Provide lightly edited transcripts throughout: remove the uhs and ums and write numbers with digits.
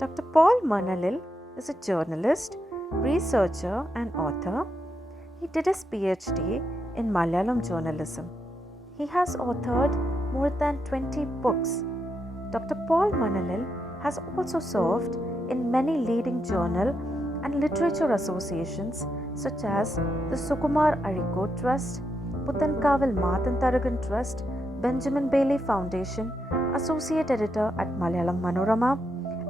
Dr. Paul Manalil is a journalist, researcher, and author. He did his PhD in Malayalam journalism. He has authored more than 20 books. Dr. Paul Manalil has also served in many leading journal and literature associations such as the Sukumar Arikot Trust, Puthankaval Mathan Tharagan Trust, Benjamin Bailey Foundation, Associate Editor at Malayalam Manorama,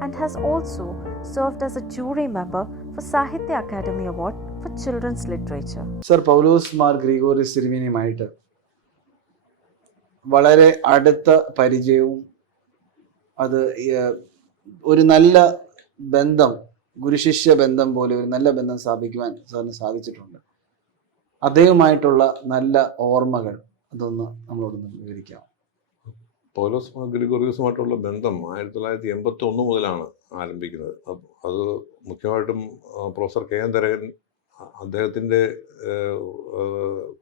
and has also served as a jury member for Sahitya Academy Award for Children's Literature. Sir Paulose Mar Gregorios തിരുമേനിയുമായിട്ട് വളരെ അടുത്ത പരിചയവും അത് ഒരു നല്ല ബന്ധം, ഗുരുശിഷ്യ ബന്ധം പോലെ ഒരു നല്ല ബന്ധം സ്ഥാപിക്കുവാൻ സാറിന് സാധിച്ചിട്ടുണ്ട്. അദ്ദേഹവുമായിട്ടുള്ള നല്ല ഓർമ്മകൾ അതൊന്ന് നമ്മളോടൊന്ന് വിവരിക്കാം. പൗലോസ് മാർ ഗ്രിഗോറിയസുമായിട്ടുള്ള ബന്ധം 1981 മുതലാണ് ആരംഭിക്കുന്നത്. അത് മുഖ്യമായിട്ടും പ്രൊഫസർ കെ എൻ തരകൻ അദ്ദേഹത്തിൻ്റെ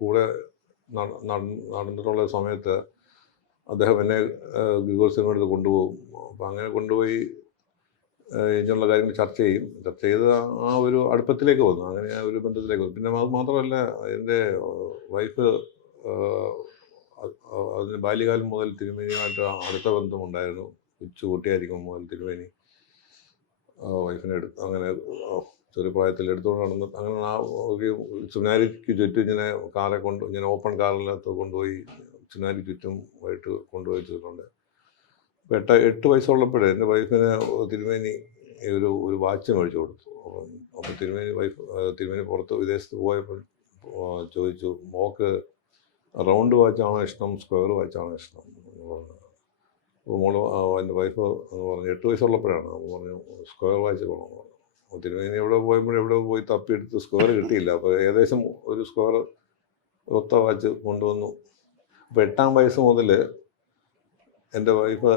കൂടെ നടന്നിട്ടുള്ള സമയത്ത് അദ്ദേഹം എന്നെ ഗ്രിഗോറിയസിൻ്റെ അടുത്ത് കൊണ്ടുപോകും. അപ്പോൾ അങ്ങനെ കൊണ്ടുപോയി ഇങ്ങനെയുള്ള കാര്യങ്ങൾ ചർച്ച ചെയ്ത് ആ ഒരു അടുപ്പത്തിലേക്ക് വന്നു. അങ്ങനെ ആ ഒരു ബന്ധത്തിലേക്ക് വന്നു. പിന്നെ അത് മാത്രമല്ല, എൻ്റെ വൈഫ് അതിന് ബാല്യകാലം മുതൽ തിരുമേനിയുമായിട്ട് അടുത്ത ബന്ധമുണ്ടായിരുന്നു. കൊച്ചുകുട്ടിയായിരിക്കും മുതൽ തിരുമേനി വൈഫിനെ അങ്ങനെ ചെറുപ്രായത്തിൽ എടുത്തുകൊണ്ട് നടന്ന് അങ്ങനെ ചുനാരിക്ക് ചുറ്റും ഇങ്ങനെ കാറെ ഇങ്ങനെ ഓപ്പൺ കാറിനകത്ത് കൊണ്ടുപോയി ചുനാരി ചുറ്റും വൈകിട്ട് കൊണ്ടുപോയി വെച്ചിട്ടുണ്ട്. അപ്പോൾ 8 വയസ്സുള്ളപ്പോഴേ എൻ്റെ വൈഫിന് തിരുമേനി ഒരു വാച്ച് മേടിച്ചു കൊടുത്തു. അപ്പോൾ തിരുമേനി പുറത്ത് വിദേശത്ത് പോയപ്പോൾ ചോദിച്ചു, മോക്ക് റൗണ്ട് വാച്ചാണോ ഇഷ്ടം, സ്ക്വയർ വാച്ചാണോ ഇഷ്ടം എന്ന് പറഞ്ഞു. അപ്പോൾ മോള് എൻ്റെ വൈഫ് എന്ന് പറഞ്ഞു 8 വയസ്സുള്ളപ്പോഴാണ്. അപ്പോൾ പറഞ്ഞു സ്ക്വയർ വാച്ച് വേണം പറഞ്ഞു. അപ്പോൾ തിരുമേനി എവിടെ പോയി തപ്പിയെടുത്ത് സ്ക്വയർ കിട്ടിയില്ല. അപ്പോൾ ഏകദേശം ഒരു സ്ക്വയർ ഒത്ത വാച്ച് കൊണ്ടുവന്നു. അപ്പോൾ 8ാം വയസ്സ് മുതൽ എൻ്റെ വൈഫ്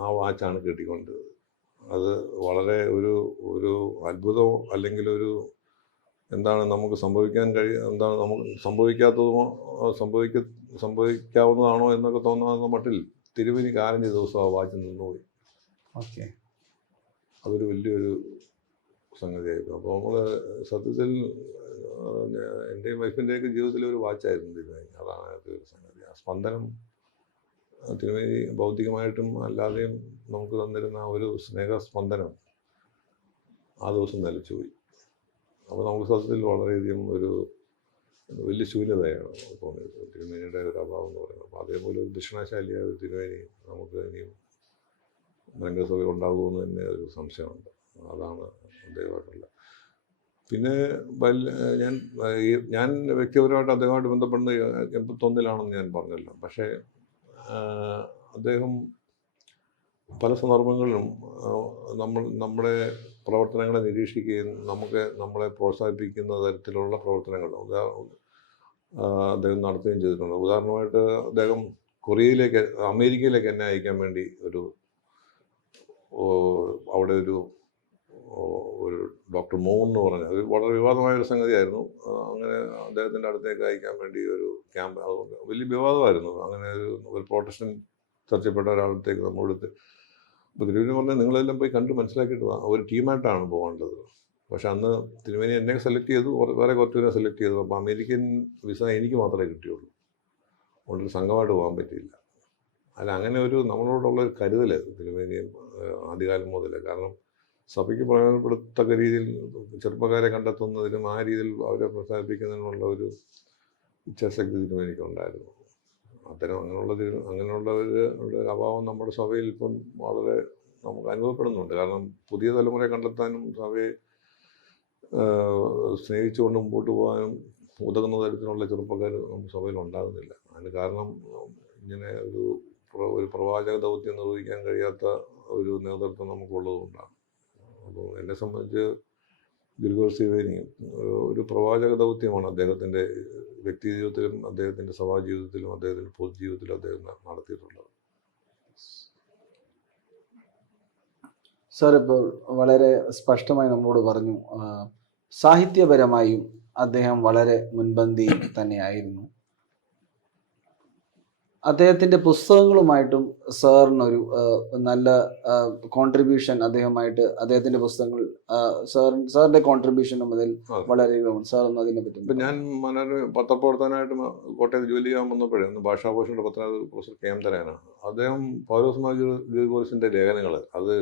ആ വാച്ചാണ് കിട്ടിക്കൊണ്ടത്. അത് വളരെ ഒരു അത്ഭുതമോ അല്ലെങ്കിൽ ഒരു എന്താണ് നമുക്ക് എന്താണ് നമുക്ക് സംഭവിക്കാവുന്നതാണോ എന്നൊക്കെ തോന്നുന്ന മട്ടിൽ തിരുമേനി 4-5 ദിവസം ആ വാച്ച് നിന്നുപോയി. ഓക്കെ, അതൊരു വലിയൊരു സംഗതിയായിരുന്നു. അപ്പോൾ നമ്മൾ സത്യത്തിൽ എൻ്റെയും വൈഫിൻ്റെയൊക്കെ ജീവിതത്തിലെ ഒരു വാച്ചായിരുന്നു തിരുമേനി. അതാണ് ഒരു സംഗതി. ആ സ്പന്ദനം തിരുമേനി ഭൗതികമായിട്ടും അല്ലാതെയും നമുക്ക് തന്നിരുന്ന ആ ഒരു സ്നേഹസ്പന്ദനം ആ ദിവസം നിലച്ചുപോയി. അപ്പോൾ നമുക്ക് സത്യത്തിൽ വളരെയധികം ഒരു വലിയ ശൂന്യതയാണ് തോന്നിയത് തിരുമേനിയുടെ ഒരു അഭാവം എന്ന് പറയുന്നത്. അപ്പോൾ അതേപോലെ ഒരു ദക്ഷിണാശാലിയായ ഒരു തിരുമേനി നമുക്ക് ഇനിയും രംഗസഭയിൽ ഉണ്ടാകുമെന്ന് തന്നെ ഒരു സംശയമുണ്ട്. അതാണ് അദ്ദേഹമായിട്ടുള്ള. പിന്നെ ഞാൻ വ്യക്തിപരമായിട്ട് അദ്ദേഹമായിട്ട് ബന്ധപ്പെടുന്നത് 81-ലാണെന്ന് ഞാൻ പറഞ്ഞല്ലോ. പക്ഷേ അദ്ദേഹം പല സന്ദർഭങ്ങളിലും നമ്മുടെ പ്രവർത്തനങ്ങളെ നിരീക്ഷിക്കുകയും നമ്മളെ പ്രോത്സാഹിപ്പിക്കുന്ന തരത്തിലുള്ള പ്രവർത്തനങ്ങൾ അദ്ദേഹം നടത്തുകയും ചെയ്തിട്ടുണ്ട്. ഉദാഹരണമായിട്ട് അദ്ദേഹം അമേരിക്കയിലേക്ക് എന്നെ അയക്കാൻ വേണ്ടി അവിടെ ഒരു ഡോക്ടർ മോൻ എന്ന് പറഞ്ഞ അത് വളരെ വിവാദമായ ഒരു സംഗതിയായിരുന്നു. അങ്ങനെ അദ്ദേഹത്തിൻ്റെ അടുത്തേക്ക് അയക്കാൻ വേണ്ടി ഒരു ക്യാമ്പ്, അതുകൊണ്ട് വലിയ വിവാദമായിരുന്നു. അങ്ങനെ ഒരു പ്രൊട്ടക്ഷൻ ചർച്ചപ്പെട്ട ഒരാളത്തേക്ക് നമ്മളെടുത്ത് അപ്പോൾ തിരുമേനി പറഞ്ഞാൽ നിങ്ങളെല്ലാം പോയി കണ്ട് മനസ്സിലാക്കിയിട്ട് ഒരു ടീമായിട്ടാണ് പോകേണ്ടത്. പക്ഷെ അന്ന് തിരുമേനി എന്നെ സെലക്ട് ചെയ്തു, വേറെ കുറച്ചുപേരെ സെലക്ട് ചെയ്തു. അപ്പോൾ അമേരിക്കൻ വിസ എനിക്ക് മാത്രമേ കിട്ടിയുള്ളൂ. അതുകൊണ്ടൊരു സംഘമായിട്ട് പോകാൻ പറ്റിയില്ല. അങ്ങനെ നമ്മളോടുള്ള ഒരു കരുതൽ തിരുമേനി ആദ്യകാലം മുതൽ. കാരണം സഭയ്ക്ക് പ്രയോജനപ്പെടുത്തക്ക രീതിയിൽ ചെറുപ്പക്കാരെ കണ്ടെത്തുന്നതിനും ആ രീതിയിൽ അവരെ പ്രോത്സാഹിപ്പിക്കുന്നതിനുള്ള ഒരു ഇച്ഛാശക്തി തിരുമേനിക്കുണ്ടായിരുന്നു. അങ്ങനെയുള്ള ഒരു അഭാവം നമ്മുടെ സഭയിൽ ഇപ്പം വളരെ നമുക്ക് അനുഭവപ്പെടുന്നുണ്ട്. കാരണം പുതിയ തലമുറയെ കണ്ടെത്താനും സഭയെ സ്നേഹിച്ചുകൊണ്ട് മുമ്പോട്ട് പോകാനും ഉതകുന്ന തരത്തിലുള്ള ചെറുപ്പക്കാർ നമ്മുടെ സഭയിൽ ഉണ്ടാകുന്നില്ല. അതിന് കാരണം ഇങ്ങനെ ഒരു പ്രവാചക ദൗത്യം നിർവഹിക്കാൻ കഴിയാത്ത ഒരു നേതൃത്വം നമുക്കുള്ളതുകൊണ്ടാണ്. അപ്പോൾ എന്നെ സംബന്ധിച്ച് ഗ്രിഗോറിയസ് തിരുമേനി ഒരു പ്രവാചക ദൗത്യമാണ് അദ്ദേഹത്തിൻ്റെ വ്യക്തി ജീവിതത്തിലും അദ്ദേഹത്തിൻ്റെ സഭാ ജീവിതത്തിലും അദ്ദേഹത്തിൻ്റെ പൊതുജീവിതത്തിലും അദ്ദേഹം നടത്തിയിട്ടുള്ളത്. സാർ ഇപ്പോൾ വളരെ സ്പഷ്ടമായി നമ്മളോട് പറഞ്ഞു, സാഹിത്യപരമായും അദ്ദേഹം വളരെ മുൻപന്തി തന്നെയായിരുന്നു. അദ്ദേഹത്തിന്റെ പുസ്തകങ്ങളുമായിട്ടും സാറിനൊരു നല്ല കോൺട്രിബ്യൂഷൻ അദ്ദേഹമായിട്ട് അദ്ദേഹത്തിന്റെ പുസ്തകങ്ങൾ സാറിന്റെ കോൺട്രിബ്യൂഷനും അതിൽ അതെ. വളരെയധികം സാർ ഒന്ന് അതിനെ ഇപ്പം പറ്റി ഞാൻ പത്രപ്രവർത്തകനായിട്ട് കോട്ടയത്ത് ജോലി ചെയ്യാൻ വന്നപ്പോഴേ ഒന്ന് ഭാഷാഭൂഷണിയുടെ പ്രൊഫസർ കെ എം തരാനാണ്. അദ്ദേഹം പൗലോസ് മാർ ഗ്രിഗോറിയസിന്റെ ലേഖനങ്ങൾ, അത്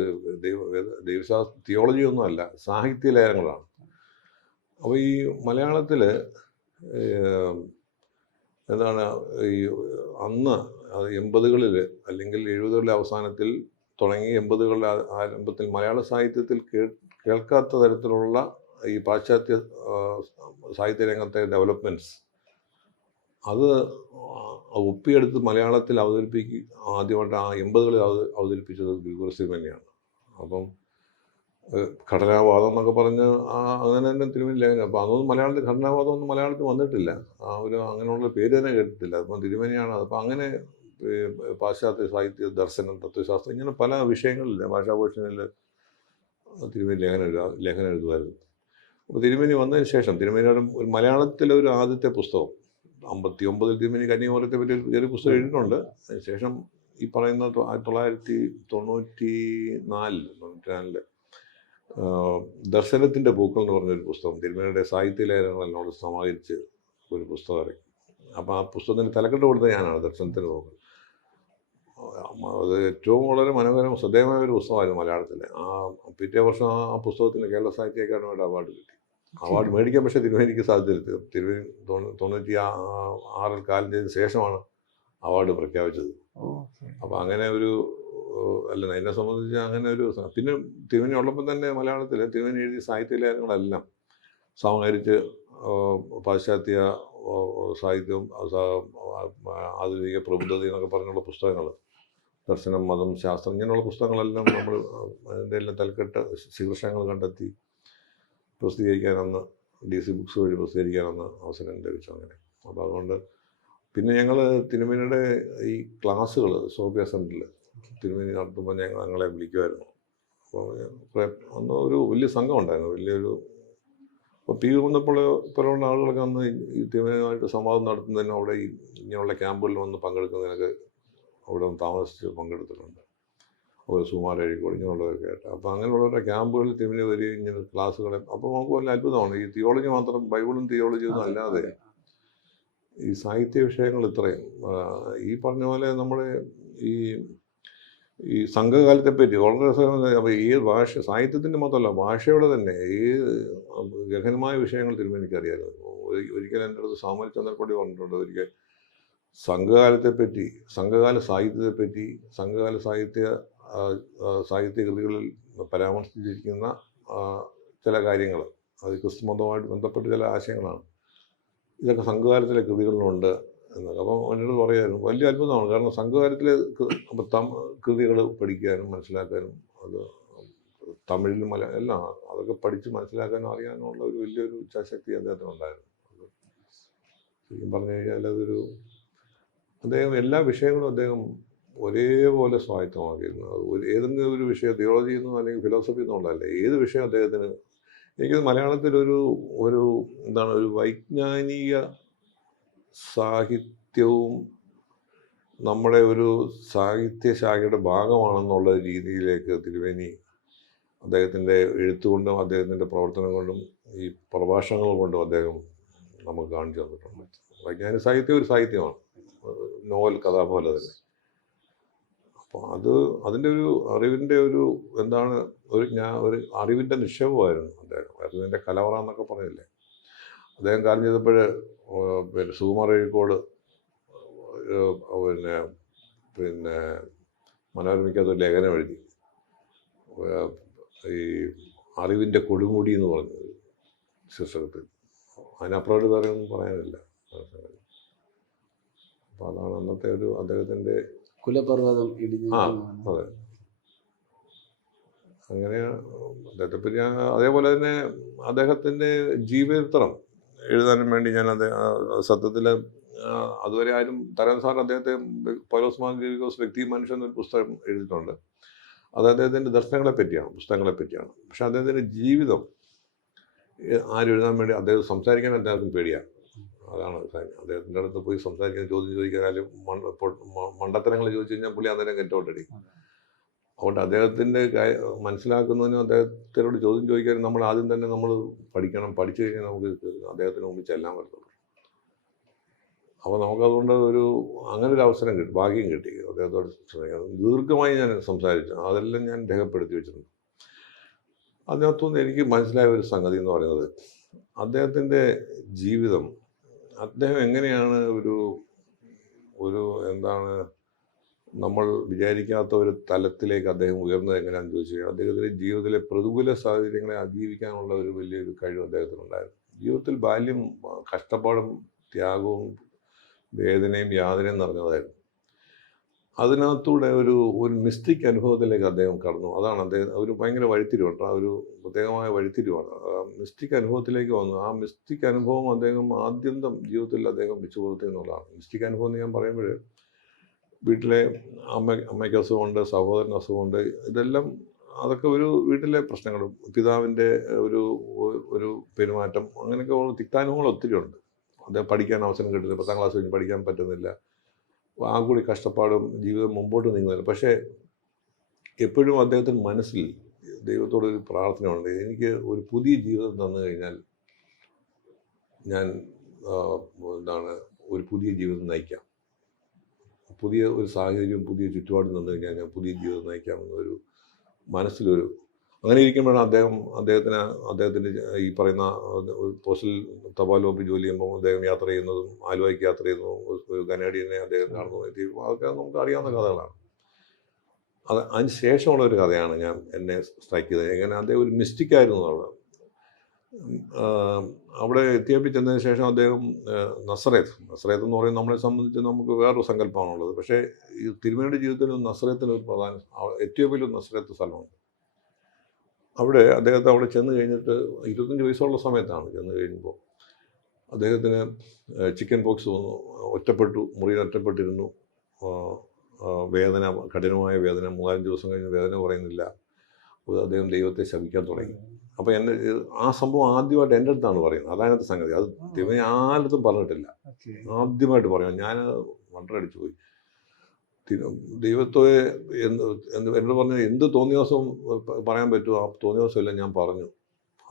ദൈവശാസ്ത്ര തിയോളജി ഒന്നും അല്ല, സാഹിത്യ ലേഖനങ്ങളാണ്. അപ്പോൾ ഈ മലയാളത്തിൽ എന്താണ് ഈ അന്ന് 80കളിൽ അല്ലെങ്കിൽ 70കളുടെ അവസാനത്തിൽ തുടങ്ങി 80കളുടെ ആരംഭത്തിൽ മലയാള സാഹിത്യത്തിൽ കേൾക്കാത്ത തരത്തിലുള്ള ഈ പാശ്ചാത്യ സാഹിത്യ രംഗത്തെ ഡെവലപ്മെൻറ്റ്സ് അത് ഒപ്പിയെടുത്ത് മലയാളത്തിൽ ആദ്യമായിട്ട് 80കളിൽ അവതരിപ്പിച്ചത് ഗ്രിഗോറിയസ് തിരുമേനിയാണ്. അപ്പം ഘടനാവാദം എന്നൊക്കെ പറഞ്ഞ് അങ്ങനെ തന്നെ തിരുമേനി ലേഖനം. അപ്പോൾ അതൊന്നും മലയാളത്തിൽ ഘടനാവാദം ഒന്നും മലയാളത്തിൽ വന്നിട്ടില്ല, അങ്ങനെയുള്ള പേര് തന്നെ കേട്ടിട്ടില്ല. അപ്പം തിരുമേനിയാണ്. അപ്പോൾ അങ്ങനെ പാശ്ചാത്യ സാഹിത്യ ദർശനം, തത്വശാസ്ത്രം, ഇങ്ങനെ പല വിഷയങ്ങളില്ല ഭാഷാഭൂഷണിൽ തിരുമേനി ലേഖനം എഴുതുമായിരുന്നു. അപ്പോൾ തിരുമേനി വന്നതിന് ശേഷം തിരുമേനിയുടെ ഒരു മലയാളത്തിലെ ഒരു ആദ്യത്തെ പുസ്തകം 59 തിരുമേനി കന്യാകുമാരിത്തെ പറ്റി ഒരു ചെറിയ പുസ്തകം എഴുതിയിട്ടുണ്ട്. അതിനുശേഷം ഈ പറയുന്ന 1994 ദർശനത്തിൻ്റെ പൂക്കൾ എന്ന് പറഞ്ഞൊരു പുസ്തകം തിരുമേനിയുടെ സാഹിത്യ ലേഖനങ്ങൾ എന്നോട് സമാഹരിച്ച് ഒരു പുസ്തകം ഇറങ്ങി. അപ്പോൾ ആ പുസ്തകത്തിന് തലക്കെട്ട് കൊടുത്തത് ഞാനാണ്, ദർശനത്തിൻ്റെ പൂക്കൾ. അത് ഏറ്റവും വളരെ മനോഹരം ശ്രദ്ധേയമായ ഒരു പുസ്തകമായിരുന്നു മലയാളത്തിൽ. പിറ്റേ വർഷം ആ പുസ്തകത്തിന് കേരള സാഹിത്യ അക്കാദമിയുടെ അവാർഡ് കിട്ടി. അവാർഡ് മേടിക്കാൻ പക്ഷേ തിരുമേനിക്ക് സാധ്യതയില്ല. തിരുമേനി 96 കാലം ചെയ്തതിന് ശേഷമാണ് അവാർഡ് പ്രഖ്യാപിച്ചത്. അപ്പോൾ അങ്ങനെ ഒരു എന്നെ സംബന്ധിച്ച് അങ്ങനെ ഒരു പിന്നെ തിരുമേനി ഉള്ളപ്പോൾ തന്നെ മലയാളത്തിൽ തിരുമേനി എഴുതിയ സാഹിത്യ ലേഖനങ്ങളെല്ലാം സമാഹരിച്ച് പാശ്ചാത്യ സാഹിത്യവും ആധുനിക പ്രബുദ്ധത എന്നൊക്കെ പറഞ്ഞുള്ള പുസ്തകങ്ങൾ, ദർശനം, മതം, ശാസ്ത്രം, ഇങ്ങനെയുള്ള പുസ്തകങ്ങളെല്ലാം നമ്മൾ അതിൻ്റെ എല്ലാം തലക്കെട്ട് ശീർഷകങ്ങൾ കണ്ടെത്തി പ്രസിദ്ധീകരിക്കാനന്ന് DC ബുക്സ് വഴി പ്രസിദ്ധീകരിക്കാനന്ന് അവസരം ലഭിച്ചു. അങ്ങനെ അപ്പോൾ അതുകൊണ്ട് പിന്നെ ഞങ്ങൾ തിരുമേനിയുടെ ഈ ക്ലാസ്സുകൾ സോഫിയ സെൻറ്ററിൽ തിരുമേനി നടത്തുമ്പോൾ ഞങ്ങളെ വിളിക്കുമായിരുന്നു. അപ്പോൾ അന്ന് ഒരു വലിയ സംഘം ഉണ്ടായിരുന്നു, വലിയൊരു. അപ്പോൾ പി വന്നപ്പോൾ പലരുള്ള ആളുകളൊക്കെ അന്ന് ഈ തിരുമേനിയുമായിട്ട് സംവാദം നടത്തുന്നതിനും അവിടെ ഈ ഇങ്ങനെയുള്ള ക്യാമ്പുകളിൽ വന്ന് പങ്കെടുക്കുന്നതിനൊക്കെ അവിടെ ഒന്ന് താമസിച്ച് പങ്കെടുത്തിട്ടുണ്ട്. അപ്പോൾ സുമാർ അഴീക്കോട് ഇങ്ങനെയുള്ളവരൊക്കെ ആയിട്ട്. അപ്പോൾ അങ്ങനെയുള്ളവരുടെ ക്യാമ്പുകളിൽ തിരുമേനി വരികയും ഇങ്ങനെ ക്ലാസ്സുകളെ. അപ്പോൾ നമുക്ക് വലിയ അത്ഭുതമാണ്, ഈ തിയോളജി മാത്രം, ബൈബിളും തിയോളജിയും ഒന്നും അല്ലാതെ ഈ സാഹിത്യ വിഷയങ്ങൾ ഇത്രയും ഈ പറഞ്ഞ പോലെ നമ്മുടെ ഈ സംഘകാലത്തെ പറ്റി വളരെ രസകരമായ. അപ്പോൾ ഈ ഭാഷ സാഹിത്യത്തിൻ്റെ മാത്രമല്ല ഭാഷയുടെ തന്നെ ഈ ഗഹനമായ വിഷയങ്ങൾ തിരുമേനിക്ക് അറിയാമായിരുന്നു. ഒരിക്കൽ എൻ്റെ അടുത്ത് സാമുവൽ ചന്ദ്രക്കൊടി പറഞ്ഞിട്ടുണ്ട്, ഒരിക്കൽ സംഘകാലത്തെപ്പറ്റി, സംഘകാല സാഹിത്യത്തെപ്പറ്റി, സംഘകാല സാഹിത്യകൃതികളിൽ പരാമർശിച്ചിരിക്കുന്ന ചില കാര്യങ്ങൾ, അത് ക്രിസ്തുമതവുമായിട്ട് ബന്ധപ്പെട്ട ചില ആശയങ്ങളാണ്, ഇതൊക്കെ സംഘകാലത്തിലെ കൃതികളിലുണ്ട് എന്നൊക്കെ. അപ്പം എന്നോട് പറയായിരുന്നു, വലിയ അത്ഭുതമാണ്. കാരണം സംഘകാലത്തിലെ കൃതികൾ പഠിക്കാനും മനസ്സിലാക്കാനും, അത് തമിഴിലും എല്ലാം അതൊക്കെ പഠിച്ച് മനസ്സിലാക്കാനും അറിയാനുള്ള ഒരു വലിയൊരു ഇച്ഛാശക്തി അദ്ദേഹത്തിനുണ്ടായിരുന്നു. ശരിക്കും പറഞ്ഞു കഴിഞ്ഞാൽ അദ്ദേഹം എല്ലാ വിഷയങ്ങളും അദ്ദേഹം ഒരേപോലെ സ്വായത്തമാക്കിയിരുന്നു. ഏതെങ്കിലും ഒരു വിഷയം തിയോളജി എന്നോ അല്ലെങ്കിൽ ഫിലോസഫി എന്നുള്ളതല്ല, ഏത് വിഷയം അദ്ദേഹത്തിന്. എനിക്ക് മലയാളത്തിലൊരു എന്താണ് ഒരു വൈജ്ഞാനിക സാഹിത്യവും നമ്മുടെ ഒരു സാഹിത്യശാഖയുടെ ഭാഗമാണെന്നുള്ള രീതിയിലേക്ക് തിരുമേനി അദ്ദേഹത്തിൻ്റെ എഴുത്തുകൊണ്ടും അദ്ദേഹത്തിൻ്റെ പ്രവർത്തനം കൊണ്ടും ഈ പ്രഭാഷണങ്ങൾ കൊണ്ടും അദ്ദേഹം നമുക്ക് കാണിച്ചു തന്നിട്ടുണ്ട്. വൈജ്ഞാനിക സാഹിത്യം ഒരു സാഹിത്യമാണ്, നോവൽ കഥ പോലെ തന്നെ. അപ്പോൾ അതിൻ്റെ ഒരു അറിവിൻ്റെ ഒരു എന്താണ് ഒരു അറിവിൻ്റെ നിക്ഷേപമായിരുന്നു അദ്ദേഹം. അറിവിൻ്റെ കലവറ എന്നൊക്കെ പറഞ്ഞില്ലേ. അദ്ദേഹം കാര്യം ചെയ്തപ്പോൾ പിന്നെ സുകുമാർ അഴീക്കോട് പിന്നെ മനോരമയ്ക്കകത്തൊരു ലേഖനം എഴുതി, ഈ അറിവിൻ്റെ കൊടുമുടി എന്ന് പറഞ്ഞത് ശീർഷകത്തിൽ. അതിനപ്പുറമായിട്ട് വേറെ ഒന്നും പറയാനില്ല. അപ്പോൾ അതാണ് അന്നത്തെ ഒരു അദ്ദേഹത്തിൻ്റെ കുലപർവ്വതം. അതെ. അങ്ങനെ അദ്ദേഹത്തെപ്പറ്റി അതേപോലെ തന്നെ അദ്ദേഹത്തിൻ്റെ ജീവചരിത്രം എഴുതാനും വേണ്ടി ഞാൻ സത്യത്തിൽ അതുവരെ ആരും തരാൻ സാർ അദ്ദേഹത്തെ പൗലോസ് മാർ ഗ്രിഗോറിയോസ് വ്യക്തി മനുഷ്യൻ എന്നൊരു പുസ്തകം എഴുതിയിട്ടുണ്ട്. അത് അദ്ദേഹത്തിൻ്റെ ദർശനങ്ങളെ പറ്റിയാണ്, പുസ്തകങ്ങളെ പറ്റിയാണ്. പക്ഷെ അദ്ദേഹത്തിൻ്റെ ജീവിതം ആരും എഴുതാൻ വേണ്ടി അദ്ദേഹം സംസാരിക്കാൻ അദ്ദേഹത്തിന് പേടിയാണ്. അതാണ് അദ്ദേഹത്തിൻ്റെ അടുത്ത് പോയി സംസാരിക്കാൻ, ചോദ്യം ചോദിക്കാനും മണ്ടത്തരങ്ങൾ ചോദിച്ചു കഴിഞ്ഞാൽ പുള്ളി അന്നേരം ഗെറ്റൗട്ടടി. അതുകൊണ്ട് അദ്ദേഹത്തിൻ്റെ മനസ്സിലാക്കുന്നതിനും അദ്ദേഹത്തിനോട് ചോദ്യം ചോദിക്കാനും നമ്മൾ ആദ്യം തന്നെ നമ്മൾ പഠിക്കണം. പഠിച്ചു കഴിഞ്ഞാൽ നമുക്ക് അദ്ദേഹത്തിന് മുമ്പിൽ ചെല്ലാൻ പറ്റുള്ളൂ. അപ്പോൾ നമുക്കതുകൊണ്ട് അങ്ങനെ ഒരു അവസരം കിട്ടി, ഭാഗ്യം കിട്ടി അദ്ദേഹത്തോട് ദീർഘമായി ഞാൻ സംസാരിച്ചു. അതെല്ലാം ഞാൻ രേഖപ്പെടുത്തി വെച്ചിട്ടുണ്ട്. അതിനകത്തുനിന്ന് എനിക്ക് മനസ്സിലായ ഒരു സംഗതി എന്ന് പറയുന്നത്, അദ്ദേഹത്തിൻ്റെ ജീവിതം, അദ്ദേഹം എങ്ങനെയാണ് എന്താണ് നമ്മൾ വിചാരിക്കാത്ത ഒരു തലത്തിലേക്ക് അദ്ദേഹം ഉയർന്നത് എങ്ങനെയാണെന്ന് ചോദിച്ചു കഴിഞ്ഞാൽ, അദ്ദേഹത്തിൻ്റെ ജീവിതത്തിലെ പ്രതികൂല സാഹചര്യങ്ങളെ അതിജീവിക്കാനുള്ള ഒരു വലിയൊരു കഴിവ് അദ്ദേഹത്തിനുണ്ടായിരുന്നു. ജീവിതത്തിൽ ബാല്യം കഷ്ടപ്പാടും ത്യാഗവും വേദനയും യാതനയും നിറഞ്ഞതായിരുന്നു. അതിനകത്തൂടെ ഒരു മിസ്റ്റിക് അനുഭവത്തിലേക്ക് അദ്ദേഹം കടന്നു. അതാണ് അദ്ദേഹം ഭയങ്കര വഴിത്തിരിവാണ്, പ്രത്യേകമായ വഴിത്തിരിവാണ്. മിസ്റ്റിക് അനുഭവത്തിലേക്ക് വന്നു. ആ മിസ്റ്റിക് അനുഭവം അദ്ദേഹം ആദ്യന്തം ജീവിതത്തിൽ അദ്ദേഹം വെച്ചു കൊടുത്തു എന്നുള്ളതാണ്. മിസ്റ്റിക് അനുഭവം എന്ന് ഞാൻ പറയുമ്പോൾ, വീട്ടിലെ അമ്മയ്ക്ക് അസുഖമുണ്ട്, സഹോദരന് അസുഖമുണ്ട്, ഇതെല്ലാം അതൊക്കെ വീട്ടിലെ പ്രശ്നങ്ങളും പിതാവിൻ്റെ ഒരു പെരുമാറ്റം, അങ്ങനെയൊക്കെ തിക്താനുഭവങ്ങൾ ഒത്തിരി ഉണ്ട്. അദ്ദേഹം പഠിക്കാൻ അവസരം കിട്ടുന്നില്ല, 10ാം ക്ലാസ് കഴിഞ്ഞ് പഠിക്കാൻ പറ്റുന്നില്ല, ആ കൂടി കഷ്ടപ്പാടും ജീവിതം മുമ്പോട്ട് നീങ്ങുന്നില്ല. പക്ഷേ എപ്പോഴും അദ്ദേഹത്തിൻ്റെ മനസ്സിൽ ദൈവത്തോടൊരു പ്രാർത്ഥനയുണ്ട്, എനിക്ക് ഒരു പുതിയ ജീവിതം തന്നു കഴിഞ്ഞാൽ ഞാൻ ഒരു പുതിയ ജീവിതം നയിക്കാം, പുതിയ ഒരു സാഹചര്യവും പുതിയ ചുറ്റുപാടും തന്നു കഴിഞ്ഞാൽ ഞാൻ പുതിയ ജീവിതം നയിക്കാമെന്നൊരു അങ്ങനെ ഇരിക്കുമ്പോഴാണ് അദ്ദേഹത്തിൻ്റെ ഈ പറയുന്ന പോസ്റ്റൽ തപാൽ വകുപ്പ് ജോലി ചെയ്യുമ്പോൾ അദ്ദേഹം യാത്ര ചെയ്യുന്നതും, ആലുവയ്ക്ക് യാത്ര ചെയ്യുന്നതും, ഒരു കനേഡിയനെ അദ്ദേഹം കാണുന്നതും, അതൊക്കെ നമുക്ക് അറിയാവുന്ന കഥകളാണ്. അതിന് ശേഷമുള്ള ഒരു കഥയാണ് എന്നെ സ്ട്രൈക്ക് ചെയ്തത്. എങ്ങനെ അദ്ദേഹം ഒരു മിസ്റ്റിക്കായിരുന്നു എന്നുള്ളത്. അവിടെ എത്യോപ്യ ചെന്നതിന് ശേഷം അദ്ദേഹം നസറേത്ത് എന്ന് പറയുന്നത് നമ്മളെ സംബന്ധിച്ച് നമുക്ക് വേറൊരു സങ്കല്പമാണുള്ളത്. പക്ഷേ ഈ തിരുമേനിയുടെ ജീവിതത്തിൽ നസറേത്തിനൊരു എത്യോപ്യയിലൊരു നസറേത്ത് സ്ഥലമുണ്ട്. അദ്ദേഹത്തെ അവിടെ ചെന്ന് കഴിഞ്ഞിട്ട് 25 വയസ്സുള്ള സമയത്താണ് ചെന്ന് കഴിയുമ്പോൾ അദ്ദേഹത്തിന് ചിക്കൻ പോക്സ് വന്നു, മുറിയിൽ ഒറ്റപ്പെട്ടിരുന്നു, വേദന, കഠിനമായ വേദന, 3-4 ദിവസം കഴിഞ്ഞ് വേദന കുറയുന്നില്ല. അപ്പോൾ അദ്ദേഹം ദൈവത്തെ ശപിക്കാൻ തുടങ്ങി. അപ്പോൾ ആ സംഭവം ആദ്യമായിട്ട് എൻ്റെ അടുത്താണ് പറയുന്നത്. അതായത് സംഗതി, അത് ദൈവം ആരുടെ പറഞ്ഞിട്ടില്ല, ആദ്യമായിട്ട് പറയാം. ഞാൻ വണ്ടറടിച്ചു പോയി. ദൈവത്തെ എന്നോട് പറഞ്ഞു, എന്ത് തോന്നിയ പറയാൻ പറ്റുമോ, ആ തോന്നിയ ദിവസമെല്ലാം ഞാൻ പറഞ്ഞു.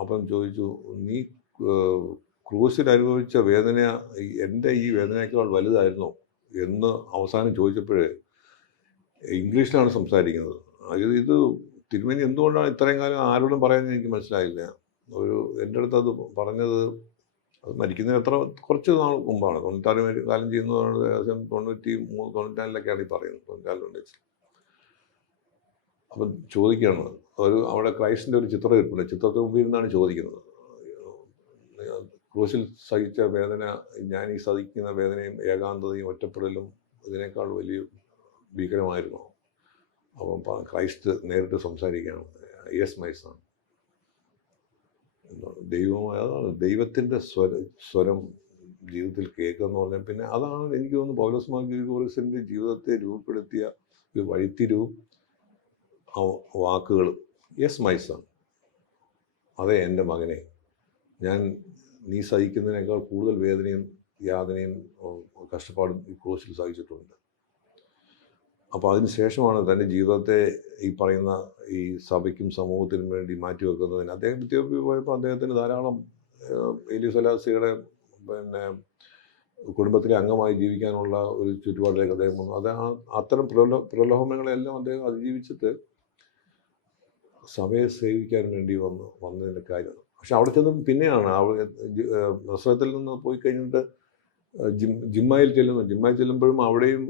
അപ്പം ചോദിച്ചു, നീ ക്രൂശിൽ അനുഭവിച്ച വേദന എൻ്റെ ഈ വേദനയേക്കാൾ വലുതായിരുന്നോ എന്ന് അവസാനം ചോദിച്ചപ്പോഴേ ഇംഗ്ലീഷിലാണ് സംസാരിക്കുന്നത്. ഇത് തിരുമേനി എന്തുകൊണ്ടാണ് ഇത്രയും കാലം ആരോടും പറയാൻ എനിക്ക് മനസ്സിലായില്ല. എൻ്റെ അടുത്ത് അത് പറഞ്ഞത്, അത് മരിക്കുന്നതിന് കുറച്ച് നാൾ മുമ്പാണ്. 96 കാലം ചെയ്യുന്നതാണ്. ഏകദേശം 93-94 ഈ പറയുന്നത്, 94 അപ്പം ചോദിക്കുകയാണ്, അവിടെ ക്രൈസ്റ്റിൻ്റെ ഒരു ചിത്രം ഇരിപ്പുണ്ട്, ചിത്രത്തിന് മുമ്പിൽ നിന്നാണ് ചോദിക്കുന്നത്, ക്രൂശിൽ സഹിച്ച വേദന, ഞാൻ ഈ സഹിക്കുന്ന വേദനയും ഏകാന്തതയും ഒറ്റപ്പെടലും ഇതിനേക്കാൾ വലിയ ഭീകരമായിരുന്നു. അപ്പം ക്രൈസ്റ്റ് നേരിട്ട് സംസാരിക്കുകയാണ്, യെസ് മൈ സൺ. ദൈവമായ അതാണ് ദൈവത്തിൻ്റെ സ്വരം ജീവിതത്തിൽ കേൾക്കുക എന്ന് പറഞ്ഞാൽ, പിന്നെ അതാണ് എനിക്ക് തോന്നുന്നു പൗലോസ് മാർ ഗ്രിഗോറിയോസിൻ്റെ ജീവിതത്തെ രൂപപ്പെടുത്തിയ ഒരു വഴിത്തിരിവും വാക്കുകളും. യെസ് മൈ സൺ, അതെ എൻ്റെ മകനെ, നീ സഹിക്കുന്നതിനേക്കാൾ കൂടുതൽ വേദനയും യാതനയും കഷ്ടപ്പാടും ഈ ക്രൂശിൽ സഹിച്ചിട്ടുണ്ട്. അപ്പോൾ അതിന് ശേഷമാണ് തൻ്റെ ജീവിതത്തെ ഈ പറയുന്ന ഈ സഭയ്ക്കും സമൂഹത്തിനും വേണ്ടി മാറ്റിവെക്കുന്നതിന്. അദ്ദേഹം എത്യോപ്യ പോയപ്പോൾ അദ്ദേഹത്തിന് ധാരാളം ഏലിയ സെലാസിയുടെ കുടുംബത്തിലെ അംഗമായി ജീവിക്കാനുള്ള ഒരു ചുറ്റുപാടിലേക്ക് അദ്ദേഹം വന്നു. അത്തരം പ്രലോഭനങ്ങളെല്ലാം അദ്ദേഹം അതിജീവിച്ചിട്ട് സഭയെ സേവിക്കാൻ വേണ്ടി വന്നതിൻ്റെ കാര്യം. പക്ഷെ അവിടെ ചെന്ന് പിന്നെയാണ് നസ്രത്തിൽ നിന്ന് പോയി കഴിഞ്ഞിട്ട് ജിമ്മായിൽ ചെല്ലുമ്പോഴും അവിടെയും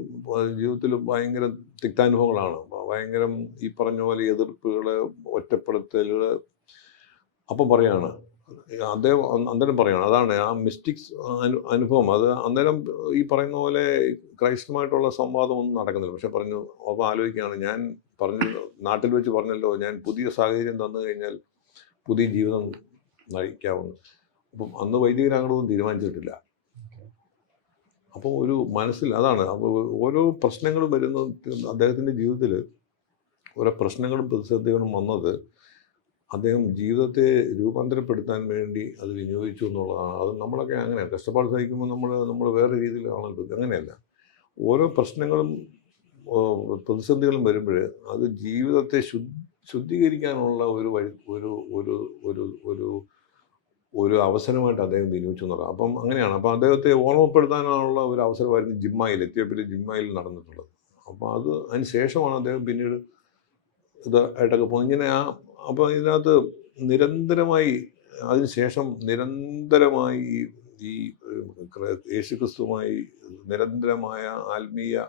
ജീവിതത്തിൽ ഭയങ്കര തിക്താനുഭവങ്ങളാണ്. ഭയങ്കരം ഈ പറഞ്ഞ പോലെ എതിർപ്പുകൾ, ഒറ്റപ്പെടുത്തലുകൾ. അപ്പം പറയാണ് അദ്ദേഹം അന്നേരം പറയാണ്, അതാണ് ആ മിസ്റ്റിക്സ് അനുഭവം. അത് അന്നേരം ഈ പറയുന്ന പോലെ ക്രൈസ്തുമായിട്ടുള്ള സംവാദമൊന്നും നടക്കുന്നില്ല. പക്ഷെ പറഞ്ഞു, അപ്പോൾ ആലോചിക്കുകയാണ്, ഞാൻ നാട്ടിൽ വെച്ച് പറഞ്ഞല്ലോ, ഞാൻ പുതിയ സാഹചര്യം തന്നു കഴിഞ്ഞാൽ പുതിയ ജീവിതം നയിക്കാമെന്ന്. അപ്പം അന്ന് വൈദികരാകണമെന്ന് തീരുമാനിച്ചിട്ടില്ല. അപ്പോൾ ഒരു മനസ്സിൽ അതാണ്. അപ്പോൾ ഓരോ പ്രശ്നങ്ങളും വരുന്ന അദ്ദേഹത്തിൻ്റെ ജീവിതത്തിൽ ഓരോ പ്രശ്നങ്ങളും പ്രതിസന്ധികളും വന്നത് അദ്ദേഹം ജീവിതത്തെ രൂപാന്തരപ്പെടുത്താൻ വേണ്ടി അത് വിനിയോഗിച്ചു എന്നുള്ളതാണ്. അത് നമ്മളൊക്കെ അങ്ങനെയാണ്, കഷ്ടപ്പാട് സഹിക്കുമ്പോൾ നമ്മൾ വേറെ രീതിയിലാണല്ലോ. അങ്ങനെയല്ല, ഓരോ പ്രശ്നങ്ങളും പ്രതിസന്ധികളും വരുമ്പോൾ അത് ജീവിതത്തെ ശുദ്ധീകരിക്കാനുള്ള ഒരു വഴി, ഒരു ഒരു ഒരു ഒരു ഒരു അവസരമായിട്ട് അദ്ദേഹം വിനിയോഗിച്ചു എന്നുള്ളത്. അപ്പം അങ്ങനെയാണ്. അപ്പം അദ്ദേഹത്തെ ഓർമ്മപ്പെടുത്താനുള്ള ഒരു അവസരമായിരുന്നു ജിമ്മായിൽ, എത്യോപ്യയിലെ ജിമ്മായിൽ നടന്നിട്ടുള്ളത്. അപ്പോൾ അതിന് ശേഷമാണ് അദ്ദേഹം പിന്നീട് ഇതായിട്ടൊക്കെ പോകുന്നത്. ഇങ്ങനെ അപ്പോൾ ഇതിനകത്ത് നിരന്തരമായി അതിനുശേഷം നിരന്തരമായി ഈ യേശുക്രിസ്തുവുമായി നിരന്തരമായ ആത്മീയ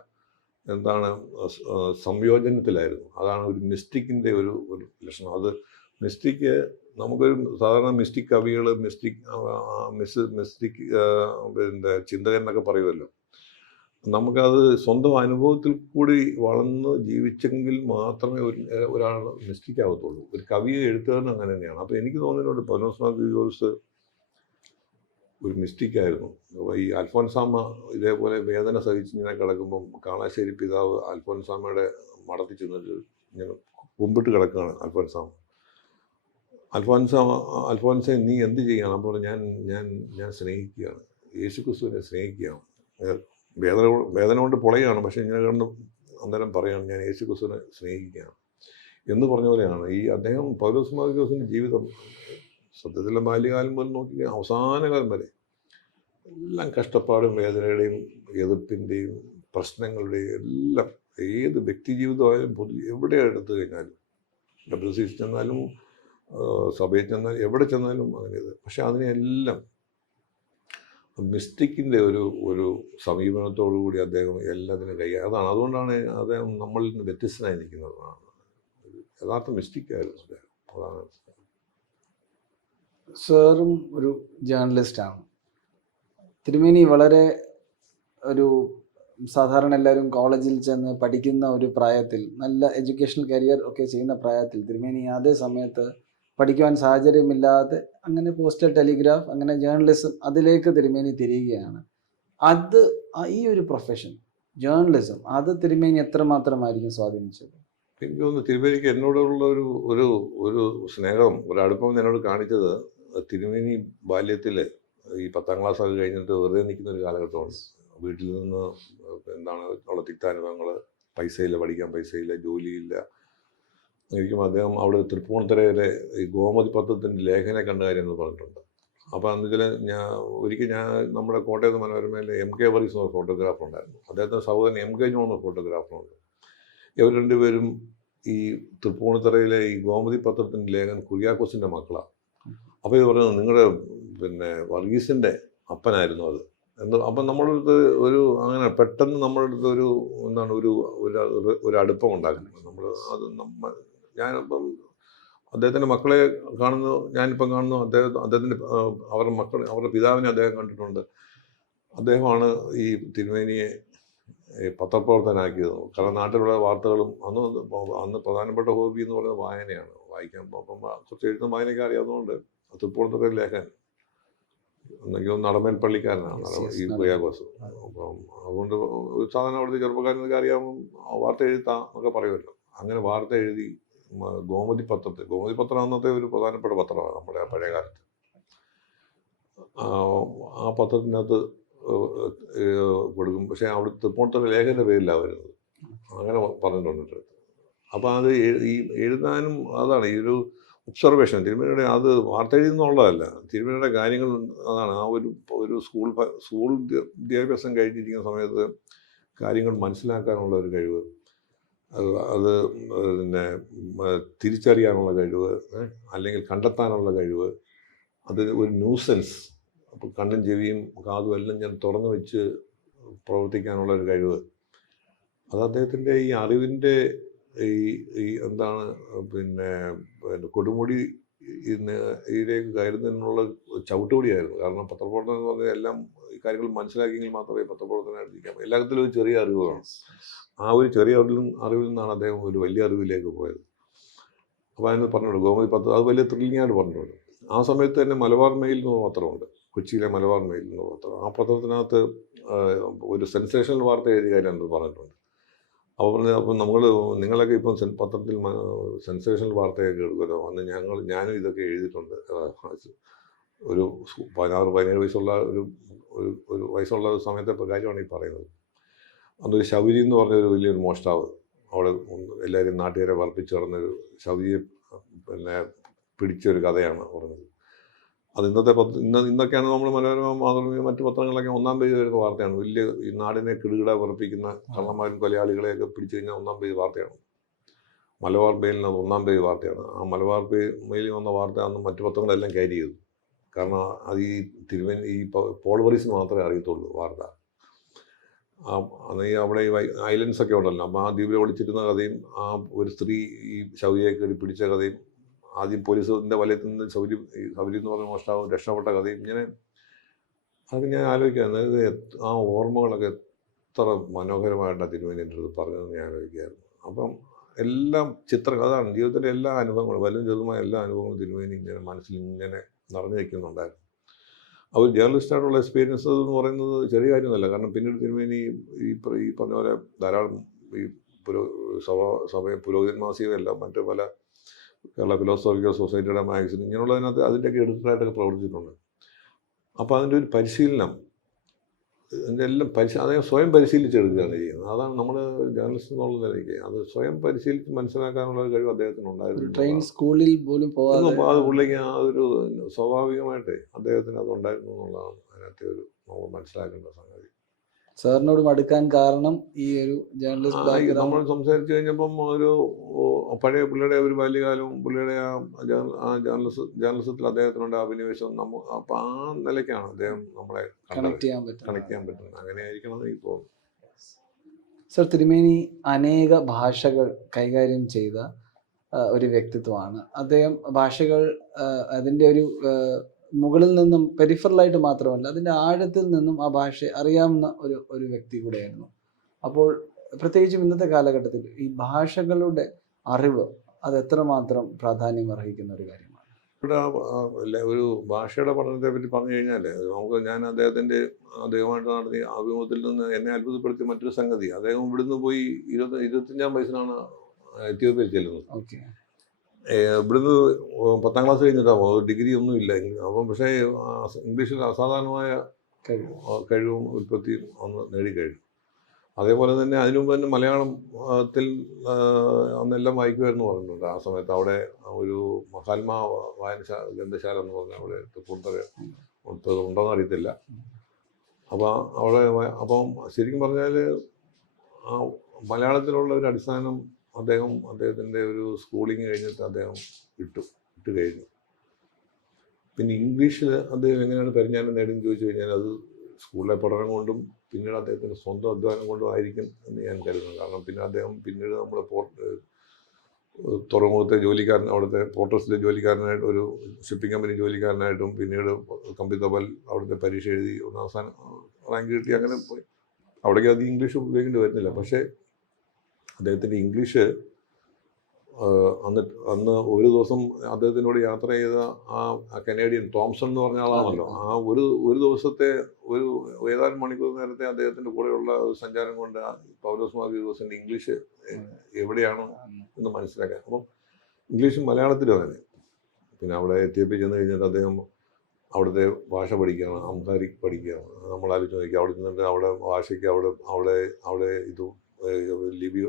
സംയോജനത്തിലായിരുന്നു. അതാണ് ഒരു മിസ്റ്റിക്കിൻ്റെ ഒരു ലക്ഷണം. അത് മിസ്റ്റിക്ക് നമുക്കൊരു സാധാരണ മിസ്റ്റിക് കവികൾ, മിസ്റ്റിക് പിന്നെ ചിന്തകൻ എന്നൊക്കെ പറയുമല്ലോ. നമുക്കത് സ്വന്തം അനുഭവത്തിൽ കൂടി വളർന്ന് ജീവിച്ചെങ്കിൽ മാത്രമേ ഒരാൾ മിസ്റ്റിക് ആകത്തുള്ളൂ. ഒരു കവി, എഴുത്തുകാരനും അങ്ങനെ തന്നെയാണ്. അപ്പോൾ എനിക്ക് തോന്നുന്നുണ്ട് പൗലോസ് മാർ ഗ്രിഗോറിയോസ് ഒരു മിസ്റ്റിക്കായിരുന്നു. അപ്പോൾ ഈ അൽഫോൻസാമ്മ ഇതേപോലെ വേദന സഹിച്ച് ഇങ്ങനെ കിടക്കുമ്പം കാളാശ്ശേരി പിതാവ് അൽഫോൻസാമ്മയുടെ മടത്തിൽ ചെന്നിട്ട് ഇങ്ങനെ കുമ്പിട്ട് കിടക്കുകയാണ് അൽഫോൻസാമ്മ. അൽഫോൻസെ നീ എന്ത് ചെയ്യണം? അപ്പോൾ ഞാൻ സ്നേഹിക്കുകയാണ്, യേശുക്രിസ്തുവിനെ സ്നേഹിക്കുകയാണ്. വേദന കൊണ്ട് പൊളയാണ്, പക്ഷേ ഇങ്ങനെ കണ്ട് അന്നേരം പറയുകയാണ് ഞാൻ യേശുക്രിസ്തുവിനെ സ്നേഹിക്കുകയാണ് എന്ന് പറഞ്ഞ പോലെയാണ് ഈ അദ്ദേഹം പൗലോസ് മാർ ഗ്രിഗോറിയോസിൻ്റെ ജീവിതം. സത്യത്തിലെ ബാല്യകാലം മുതൽ നോക്കി അവസാന കാലം വരെ എല്ലാം കഷ്ടപ്പാടും വേദനയുടെയും എതിർപ്പിൻ്റെയും പ്രശ്നങ്ങളുടെയും എല്ലാം, ഏത് വ്യക്തി ജീവിതമായാലും എവിടെ എടുത്തു കഴിഞ്ഞാലും, WC ചെന്നാലും സഭയിൽ ചെന്നാലും എവിടെ ചെന്നാലും അങ്ങനെ. പക്ഷെ അതിനെല്ലാം മിസ്റ്റിക്കിൻ്റെ ഒരു സമീപനത്തോടു കൂടി അദ്ദേഹം എല്ലാത്തിനും അതാണ്. അതുകൊണ്ടാണ് അദ്ദേഹം നമ്മളിൽ നിന്ന് വ്യത്യസ്തനായി നിൽക്കുന്നതാണ്. യഥാർത്ഥ മിസ്റ്റിക്കായിരുന്നു അദ്ദേഹം. അതാണ്. സാറും ഒരു ജേർണലിസ്റ്റാണ്. തിരുമേനി വളരെ ഒരു സാധാരണ എല്ലാവരും കോളേജിൽ ചെന്ന് പഠിക്കുന്ന ഒരു പ്രായത്തിൽ, നല്ല എഡ്യൂക്കേഷണൽ കരിയർ ഒക്കെ ചെയ്യുന്ന പ്രായത്തിൽ തിരുമേനി അതേ സമയത്ത് പഠിക്കുവാൻ സാഹചര്യമില്ലാതെ അങ്ങനെ പോസ്റ്റൽ ടെലിഗ്രാഫ്, അങ്ങനെ ജേർണലിസം, അതിലേക്ക് തിരുമേനി തിരിയുകയാണ്. ഈ ഒരു പ്രൊഫഷൻ ജേർണലിസം, അത് തിരുമേനി എത്രമാത്രമായിരിക്കും സ്വാധീനിച്ചത്? എനിക്ക് തോന്നുന്നു തിരുമേനിക്ക് എന്നോടുള്ള ഒരു സ്നേഹം, ഒരടുപ്പം എന്നോട് കാണിച്ചത് തിരുമേനി ബാല്യത്തിൽ ഈ 10ാം ക്ലാസ്സൊക്കെ കഴിഞ്ഞിട്ട് വെറുതെ നിൽക്കുന്ന ഒരു കാലഘട്ടമാണ്. വീട്ടിൽ നിന്ന് ഉള്ള തിക്താനുഭവങ്ങൾ, പൈസയില്ല, പഠിക്കാൻ പൈസയില്ല, ജോലിയില്ല. എനിക്കും അദ്ദേഹം അവിടെ തൃപ്പൂണിത്തുറയിലെ ഈ ഗോമതി പത്രത്തിൻ്റെ ലേഖനെ കണ്ട കാര്യം എന്ന് പറഞ്ഞിട്ടുണ്ട്. അപ്പോൾ അന്ന് ഒരിക്കൽ നമ്മുടെ കോട്ടയത്ത് മനോരമയിൽ MK വർഗീസ് എന്ന ഫോട്ടോഗ്രാഫർ ഉണ്ടായിരുന്നു. അദ്ദേഹത്തിൻ്റെ സഹോദരൻ MK ജോൺ എന്ന ഫോട്ടോഗ്രാഫറുണ്ട്. ഇവർ രണ്ടുപേരും ഈ തൃപ്പൂണിത്തുറയിലെ ഈ ഗോമതി പത്രത്തിൻ്റെ ലേഖൻ കുര്യാക്കോസിൻ്റെ മക്കളാണ്. അപ്പോൾ ഇത് പറയുന്നത് നിങ്ങളുടെ വർഗീസിൻ്റെ അപ്പനായിരുന്നു അത് എന്ന്. അപ്പം നമ്മളുടെ അടുത്ത് അങ്ങനെ പെട്ടെന്ന് നമ്മളുടെ അടുത്ത് ഒരു അടുപ്പം ഉണ്ടാക്കുന്നുണ്ട് നമ്മൾ. ഞാനിപ്പം അദ്ദേഹത്തിൻ്റെ മക്കളെ കാണുന്നു, ഞാനിപ്പം കാണുന്നു, അദ്ദേഹത്തിൻ്റെ അവരുടെ പിതാവിനെ അദ്ദേഹം കണ്ടിട്ടുണ്ട്. അദ്ദേഹമാണ് ഈ തിരുമേനിയെ പത്രപ്രവർത്തകനാക്കിയത്. കാരണം നാട്ടിലുള്ള വാർത്തകളും അന്ന് പ്രധാനപ്പെട്ട ഹോബി എന്ന് പറയുന്നത് വായനയാണ്. വായിക്കാൻ അപ്പം കുറച്ച് എഴുത്തും വായനയൊക്കെ അറിയാവുന്നതുകൊണ്ട് തൃപ്പൂണിത്തുറ ലേഖൻ എന്നെങ്കിൽ നടമേൽ പള്ളിക്കാരനാണ് ഈ കുര്യാക്കോസ്. അപ്പം അതുകൊണ്ട് സാധാരണ അവിടുത്തെ ചെറുപ്പക്കാരനൊക്കെ അറിയാവുമ്പോൾ വാർത്ത എഴുത്താന്നൊക്കെ പറയുമല്ലോ. അങ്ങനെ വാർത്ത എഴുതി ഗോമതി പത്രം അന്നത്തെ ഒരു പ്രധാനപ്പെട്ട പത്രമാണ് നമ്മുടെ പഴയ കാലത്ത്. ആ പത്രത്തിനകത്ത് കൊടുക്കും. പക്ഷേ അവിടെ തൃപ്പൂണിത്തുറ ലേഖൻ്റെ പേരിലാണ് വരുന്നത്. അങ്ങനെ പറഞ്ഞിട്ടുണ്ട്. അപ്പോൾ അത് എഴുതാനും അതാണ് ഈ ഒരു ഒബ്സർവേഷൻ. തിരുമേനിയുടെ അത് വാർത്ത എഴുതുന്നുള്ളതല്ല, തിരുമേനിയുടെ കാര്യങ്ങൾ അതാണ്. ആ ഒരു സ്കൂൾ വിദ്യാഭ്യാസം കഴിഞ്ഞിരിക്കുന്ന സമയത്ത് കാര്യങ്ങൾ മനസ്സിലാക്കാനുള്ള ഒരു കഴിവ്, അത് പിന്നെ തിരിച്ചറിയാനുള്ള കഴിവ്, അല്ലെങ്കിൽ കണ്ടെത്താനുള്ള കഴിവ്, അത് ഒരു ന്യൂസെൻസ്, അപ്പോൾ കണ്ണും ചെവിയും കാതും എല്ലാം ഞാൻ തുറന്നു വെച്ച് പ്രവർത്തിക്കാനുള്ള ഒരു കഴിവ്, അത് അദ്ദേഹത്തിൻ്റെ ഈ അറിവിൻ്റെ ഈ പിന്നെ കൊടുമുടി ഇതിലേക്ക് കയറുന്നതിനുള്ള ചവിട്ടുപടിയായിരുന്നു. കാരണം പത്രപ്രവർത്തനം എന്ന് പറഞ്ഞാൽ എല്ലാം ഈ കാര്യങ്ങൾ മനസ്സിലാക്കിയെങ്കിൽ മാത്രമേ പത്രപ്രവർത്തനമായിരിക്കാം. എല്ലാത്തിലും ഒരു ചെറിയ അറിവുകളാണ്. ആ ഒരു ചെറിയ അറിവിൽ നിന്നാണ് അദ്ദേഹം ഒരു വലിയ അറിവിലേക്ക് പോയത്. അപ്പോൾ അതിന് പറഞ്ഞിട്ടുണ്ട് ഗോമതി പത്രം, അത് വലിയ ത്രില്ലിങ്ങായിട്ട് പറഞ്ഞിട്ടുണ്ട്. ആ സമയത്ത് തന്നെ മലബാർ മെയിൽ എന്ന പത്രമുണ്ട്, കൊച്ചിയിലെ മലബാർ മെയിൽ എന്ന പത്രം. ആ പത്രത്തിനകത്ത് ഒരു സെൻസേഷണൽ വാർത്ത എഴുതിയ കാര്യം പറഞ്ഞിട്ടുണ്ട്. അപ്പോൾ പറഞ്ഞു അപ്പോൾ നിങ്ങളൊക്കെ ഇപ്പം പത്രത്തിൽ സെൻസേഷണൽ വാർത്തയൊക്കെ എടുക്കുമല്ലോ, അന്ന് ഞാനും ഇതൊക്കെ എഴുതിയിട്ടുണ്ട്. ഒരു 16-17 വയസ്സുള്ള ഒരു വയസ്സുള്ള സമയത്തെ കാര്യമാണ് ഈ പറയുന്നത്. അന്നൊരു ശൗരി എന്ന് പറഞ്ഞൊരു വലിയൊരു മോഷ്ടാവ് അവിടെ എല്ലാവരും നാട്ടുകാരെ വർപ്പിച്ച് നടന്നൊരു ശൗരിയെ പിന്നെ പിടിച്ചൊരു കഥയാണ് പറഞ്ഞത്. അത് ഇന്നൊക്കെയാണ് നമ്മൾ മനോരമ, മാതൃഭൂമി, മറ്റു പത്രങ്ങളിലൊക്കെ 1-ാം പേജ് വരുന്ന വാർത്തയാണ്. വലിയ ഈ നാടിനെ കിടുകിട വിറപ്പിക്കുന്ന കള്ളന്മാരും കൊലയാളികളെയൊക്കെ പിടിച്ചു കഴിഞ്ഞാൽ 1-ാം പേജ് വാർത്തയാണ്. മലബാർ മെയിലിന് അത് 1-ാം പേജ് വാർത്തയാണ്. ആ മലബാർ മെയിലിൽ വന്ന വാർത്ത അന്ന് മറ്റു പത്രങ്ങളെല്ലാം ക്യാരി ചെയ്തു. കാരണം അത് ഈ പോൾ വറീസിന് മാത്രമേ അറിയത്തുള്ളൂ വാർത്ത. അന്ന് അവിടെ ഈ ഐലൻഡ്സ് ഒക്കെ ഉണ്ടല്ലോ, അപ്പോൾ ആ ദ്വീപിൽ ഒളിച്ചിരുന്ന കഥയും ആ ഒരു സ്ത്രീ ഈ ശൗരിയെ കയറി പിടിച്ച കഥയും ആദ്യം പോലീസിൻ്റെ വലയത്തിൽ നിന്ന് ശൗരി എന്ന് പറഞ്ഞ മോഷ്ടാവ് രക്ഷപ്പെട്ട കഥയും ഇങ്ങനെ അതൊക്കെ ഞാൻ ആലോചിക്കുകയാണ്. അതായത് ആ ഓർമ്മകളൊക്കെ എത്ര മനോഹരമായിട്ടാണ് തിരുമേനി എൻ്റെ അടുത്ത് പറഞ്ഞതെന്ന് ഞാൻ ആലോചിക്കുകയായിരുന്നു. അപ്പം എല്ലാം അതാണ് ജീവിതത്തിലെ എല്ലാ അനുഭവങ്ങളും, വലുതും ചെറുതുമായ എല്ലാ അനുഭവങ്ങളും തിരുമേനി ഇങ്ങനെ മനസ്സിൽ ഇങ്ങനെ നിറഞ്ഞു വയ്ക്കുന്നുണ്ടായിരുന്നു. അവർ ജേർണലിസ്റ്റായിട്ടുള്ള എക്സ്പീരിയൻസ് എന്ന് പറയുന്നത് ചെറിയ കാര്യമൊന്നുമല്ല. കാരണം പിന്നീട് തിരുമേനി ഈ പറഞ്ഞ പോലെ ധാരാളം ഈ പുരോഹിതൻ മാസികയല്ല, മറ്റു പല കേരള ഫിലോസഫിക്കൽ സൊസൈറ്റിയുടെ മാഗസിൻ ഇങ്ങനെയുള്ളതിനകത്ത് അതിൻ്റെയൊക്കെ എഡിറ്ററായിട്ടൊക്കെ പ്രവർത്തിച്ചിട്ടുണ്ട്. അപ്പോൾ അതിൻ്റെ ഒരു പരിശീലനം, ഇതിൻ്റെ എല്ലാം അദ്ദേഹം സ്വയം പരിശീലിച്ചെടുക്കുകയാണ് ചെയ്യുന്നത്. അതാണ് നമ്മൾ ജേർണലിസ്റ്റ് എന്നുള്ള നിലയ്ക്ക് അത് സ്വയം പരിശീലിച്ച് മനസ്സിലാക്കാനുള്ള ഒരു കഴിവ് അദ്ദേഹത്തിനുണ്ടായിരുന്നു. ട്രെയിൻ സ്കൂളിൽ പോലും അത് പുള്ളിക്ക് ആ ഒരു സ്വാഭാവികമായിട്ട് അദ്ദേഹത്തിന് അതുണ്ടായിരുന്നു എന്നുള്ളതാണ് അതിനകത്തെ ഒരു നമ്മൾ മനസ്സിലാക്കേണ്ട സംഗതി. സാറിനോട് മടുക്കാൻ കാരണം ഈ ഒരു ജേർണലിസ്റ്റ് നമ്മൾ സംസാരിച്ചു കഴിഞ്ഞപ്പം ഒരു പഴയ പുള്ളിയുടെ ഒരു ബാല്യകാലവും പുള്ളിയുടെ ആ ജേർണലിസത്തിൽ അദ്ദേഹത്തിനുണ്ട് അഭിനിവേശം. അപ്പം ആ നിലയ്ക്കാണ് അദ്ദേഹം നമ്മളെ കണക്ട് ചെയ്യാൻ പറ്റുന്നത്. അങ്ങനെ ആയിരിക്കണം എനിക്ക് തോന്നുന്നു. സർ, തിരുമേനി അനേക ഭാഷകൾ കൈകാര്യം ചെയ്ത ഒരു വ്യക്തിത്വമാണ്. അദ്ദേഹം ഭാഷകൾ അതിൻ്റെ ഒരു മുകളിൽ നിന്നും പെരിഫറലായിട്ട് മാത്രമല്ല, അതിൻ്റെ ആഴത്തിൽ നിന്നും ആ ഭാഷ അറിയാവുന്ന ഒരു വ്യക്തി കൂടെയായിരുന്നു. അപ്പോൾ പ്രത്യേകിച്ചും ഇന്നത്തെ കാലഘട്ടത്തിൽ ഈ ഭാഷകളുടെ അറിവ് അത് എത്രമാത്രം പ്രാധാന്യം അർഹിക്കുന്ന ഒരു കാര്യമാണ്. ഇവിടെ ഒരു ഭാഷയുടെ പഠനത്തെ പറ്റി പറഞ്ഞു കഴിഞ്ഞാൽ ഞാൻ അദ്ദേഹമായിട്ട് നടത്തിയ അഭിമുഖത്തിൽ നിന്ന് എന്നെ അത്ഭുതപ്പെടുത്തിയ മറ്റൊരു സംഗതി, അദ്ദേഹം ഇവിടുന്ന് പോയി 25-ാം വയസ്സിലാണ് എത്യോപ്യയിൽ ചെല്ലുന്നത്. ഇവിടുന്ന് 10-ാം ക്ലാസ് കഴിഞ്ഞിട്ടാകും, ഡിഗ്രി ഒന്നും ഇല്ല. അപ്പം പക്ഷേ ഇംഗ്ലീഷിൽ അസാധാരണമായ കഴിവും ഉൽപ്പത്തിയും ഒന്ന് നേടിക്കഴിഞ്ഞു. അതേപോലെ തന്നെ അതിനു മുമ്പ് തന്നെ മലയാളത്തിൽ അന്നെല്ലാം വായിക്കുമായിരുന്നു പറഞ്ഞിട്ടുണ്ട്. ആ സമയത്ത് അവിടെ ഒരു മഹാത്മാ ഗ്രന്ഥശാല എന്ന് പറഞ്ഞാൽ അവിടെ തൃപ്പൂണിത്തുറ ഉണ്ടോയെന്ന് അറിയത്തില്ല. അപ്പം ശരിക്കും പറഞ്ഞാൽ ആ മലയാളത്തിലുള്ള ഒരു അടിസ്ഥാനം അദ്ദേഹത്തിൻ്റെ ഒരു സ്കൂളിങ് കഴിഞ്ഞിട്ട് അദ്ദേഹം ഇട്ട് കഴിഞ്ഞു. പിന്നെ ഇംഗ്ലീഷിൽ അദ്ദേഹം എങ്ങനെയാണ് പരിജ്ഞാനം നേടിയെന്ന് ചോദിച്ചു കഴിഞ്ഞാൽ അത് സ്കൂളിലെ പഠനം കൊണ്ടും പിന്നീട് അദ്ദേഹത്തിൻ്റെ സ്വന്തം അധ്വാനം കൊണ്ടും ആയിരിക്കും എന്ന് ഞാൻ കരുതുന്നു. കാരണം പിന്നീട് നമ്മുടെ തുറമുഖത്തെ അവിടുത്തെ പോർട്ടസിലെ ജോലിക്കാരനായിട്ട്, ഒരു ഷിപ്പിംഗ് കമ്പനി ജോലിക്കാരനായിട്ടും, പിന്നീട് കമ്പിത്തബൽ അവിടുത്തെ പരീക്ഷ എഴുതി 1-ാം സ്ഥാനം റാങ്ക് കിട്ടി. അങ്ങനെ പോയി അവിടേക്ക് അത് ഇംഗ്ലീഷ് ഉപയോഗിക്കേണ്ടി വരുന്നില്ല. പക്ഷേ അദ്ദേഹത്തിൻ്റെ ഇംഗ്ലീഷ് അന്ന് ഒരു ദിവസം അദ്ദേഹത്തിനോട് യാത്ര ചെയ്ത ആ കനേഡിയൻ തോംസൺ എന്ന് പറഞ്ഞ ആളാണല്ലോ, ആ ഒരു ദിവസത്തെ ഏതാനും മണിക്കൂർ നേരത്തെ അദ്ദേഹത്തിൻ്റെ കൂടെയുള്ള സഞ്ചാരം കൊണ്ട് പൗലോസ് മാർ ഗ്രിഗോസിൻ്റെ ഇംഗ്ലീഷ് എവിടെയാണ് എന്ന് മനസ്സിലാക്കാൻ. അപ്പം ഇംഗ്ലീഷും മലയാളത്തിലും അങ്ങനെ. പിന്നെ അവിടെ എത്യോപ്യ ചെന്ന് കഴിഞ്ഞിട്ട് അദ്ദേഹം അവിടുത്തെ ഭാഷ പഠിക്കുകയാണ്, അംഹാരിക് പഠിക്കുകയാണ്. നമ്മൾ ആലോചിച്ച് നോക്കി, അവിടെ നിന്നിട്ട് അവിടെ ഭാഷയ്ക്ക് അവിടെ ലിപി,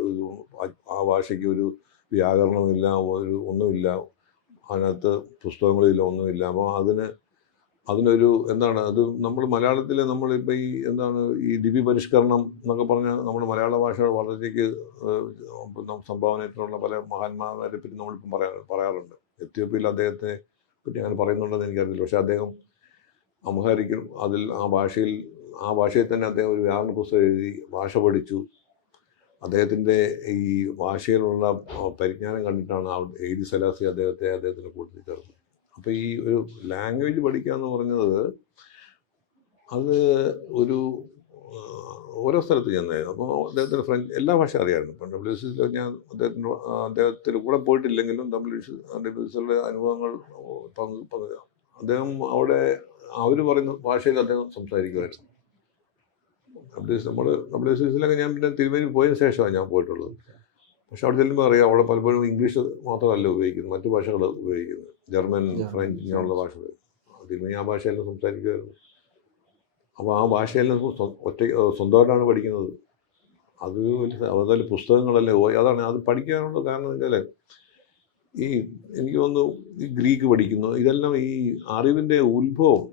ആ ഭാഷയ്ക്ക് ഒരു വ്യാകരണമില്ല, ഒന്നുമില്ല, അതിനകത്ത് പുസ്തകങ്ങളില്ല, ഒന്നുമില്ല. അപ്പോൾ അതിനൊരു അത് നമ്മൾ മലയാളത്തിൽ നമ്മളിപ്പോൾ ഈ ലിപി പരിഷ്കരണം എന്നൊക്കെ പറഞ്ഞാൽ നമ്മുടെ മലയാള ഭാഷയുടെ വളർച്ചയ്ക്ക് സംഭാവനയായിട്ടുള്ള പല മഹാന്മാരെ പറ്റി നമ്മളിപ്പം പറയാറുണ്ട്. എത്യോപ്യയിൽ അദ്ദേഹത്തെ പറ്റി അങ്ങനെ പറയുന്നുണ്ടെന്ന് എനിക്കറിയില്ല. പക്ഷേ അദ്ദേഹം അംഹാരിക്കും ആ ഭാഷയിൽ തന്നെ അദ്ദേഹം ഒരു വ്യാകരണ പുസ്തകം എഴുതി ഭാഷ പഠിച്ചു. അദ്ദേഹത്തിൻ്റെ ഈ ഭാഷയിലുള്ള പരിജ്ഞാനം കണ്ടിട്ടാണ് ഹെയ്ലി സെലാസി അദ്ദേഹത്തിൻ്റെ കൂട്ടത്തിൽ ചേർന്നത്. അപ്പോൾ ഈ ഒരു ലാംഗ്വേജ് പഠിക്കുക എന്ന് പറഞ്ഞത് അത് ഓരോ സ്ഥലത്ത് ചെന്നായിരുന്നു. അപ്പോൾ അദ്ദേഹത്തിന് ഫ്രഞ്ച് എല്ലാ ഭാഷ അറിയാമായിരുന്നു. ഇപ്പം WSL ഞാൻ അദ്ദേഹത്തിന് കൂടെ പോയിട്ടില്ലെങ്കിലും WSLയുടെ അനുഭവങ്ങൾ അദ്ദേഹം അവിടെ അവർ പറയുന്ന ഭാഷയിൽ അദ്ദേഹം സംസാരിക്കുമായിരുന്നു. WSCസിലൊക്കെ ഞാൻ പിന്നെ തിരുമേനി പോയതിന് ശേഷമാണ് ഞാൻ പോയിട്ടുള്ളത്. പക്ഷെ അവിടെ ചെല്ലുമ്പോൾ അറിയാം, അവിടെ പലപ്പോഴും ഇംഗ്ലീഷ് മാത്രമല്ല ഉപയോഗിക്കുന്നത്, മറ്റു ഭാഷകൾ ഉപയോഗിക്കുന്നത്, ജർമ്മൻ, ഫ്രഞ്ച് ഇങ്ങനെയുള്ള ഭാഷകൾ. തിരുമേനി ആ ഭാഷയെല്ലാം സംസാരിക്കുമായിരുന്നു. അപ്പോൾ ആ ഭാഷയെല്ലാം സ്വന്തമായിട്ടാണ് പഠിക്കുന്നത്. അത് അതുപോലെ പുസ്തകങ്ങളല്ലേ അതാണ് അത് പഠിക്കാനുള്ള കാരണം വെച്ചാൽ ഈ എനിക്ക് തോന്നുന്നു ഈ ഗ്രീക്ക് പഠിക്കുന്നു, ഇതെല്ലാം ഈ അറിവിൻ്റെ ഉത്ഭവം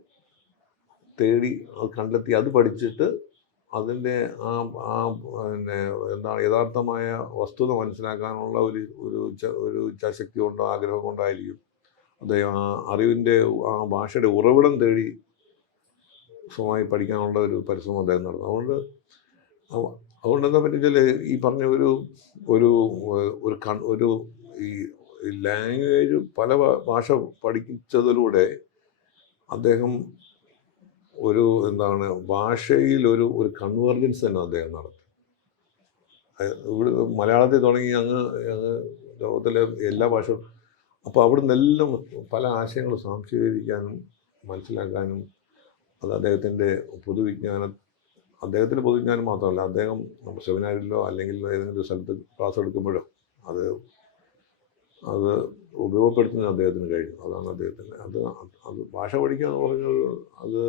തേടി അത് കണ്ടെത്തി അത് പഠിച്ചിട്ട് അതിൻ്റെ പിന്നെ എന്താണ് യഥാർത്ഥമായ വസ്തുത മനസ്സിലാക്കാനുള്ള ഒരു ഇച്ഛാശക്തി കൊണ്ടോ ആഗ്രഹം കൊണ്ടായിരിക്കും അദ്ദേഹം ആ അറിവിൻ്റെ ആ ഭാഷയുടെ ഉറവിടം തേടി സ്വന്തമായി പഠിക്കാനുള്ള ഒരു പരിശ്രമം അദ്ദേഹം നടന്നു. അതുകൊണ്ട് എന്താ പറ്റിച്ചാൽ ഈ പറഞ്ഞ ഒരു ഈ ലാംഗ്വേജ് പല ഭാഷ പഠിച്ചതിലൂടെ അദ്ദേഹം ഭാഷയിൽ ഒരു കൺവേർജൻസ് തന്നെ അദ്ദേഹം നടത്തി. ഇവിടെ മലയാളത്തിൽ തുടങ്ങി അങ്ങ് ലോകത്തിലെ എല്ലാ ഭാഷകളും. അപ്പോൾ അവിടെ നിന്നെല്ലാം പല ആശയങ്ങൾ സ്വാംശീകരിക്കാനും മനസ്സിലാക്കാനും അത് അദ്ദേഹത്തിൻ്റെ പൊതുവിജ്ഞാനം മാത്രമല്ല, അദ്ദേഹം നമ്മുടെ സെമിനാറിലോ അല്ലെങ്കിൽ ഏതെങ്കിലും സ്ഥലത്ത് ക്ലാസ് എടുക്കുമ്പോഴോ അത് ഉപയോഗപ്പെടുത്തുന്നതിന് അദ്ദേഹത്തിന് കഴിഞ്ഞു. അതാണ് അദ്ദേഹത്തിന് അത് ഭാഷ പഠിക്കുക എന്ന് പറഞ്ഞത്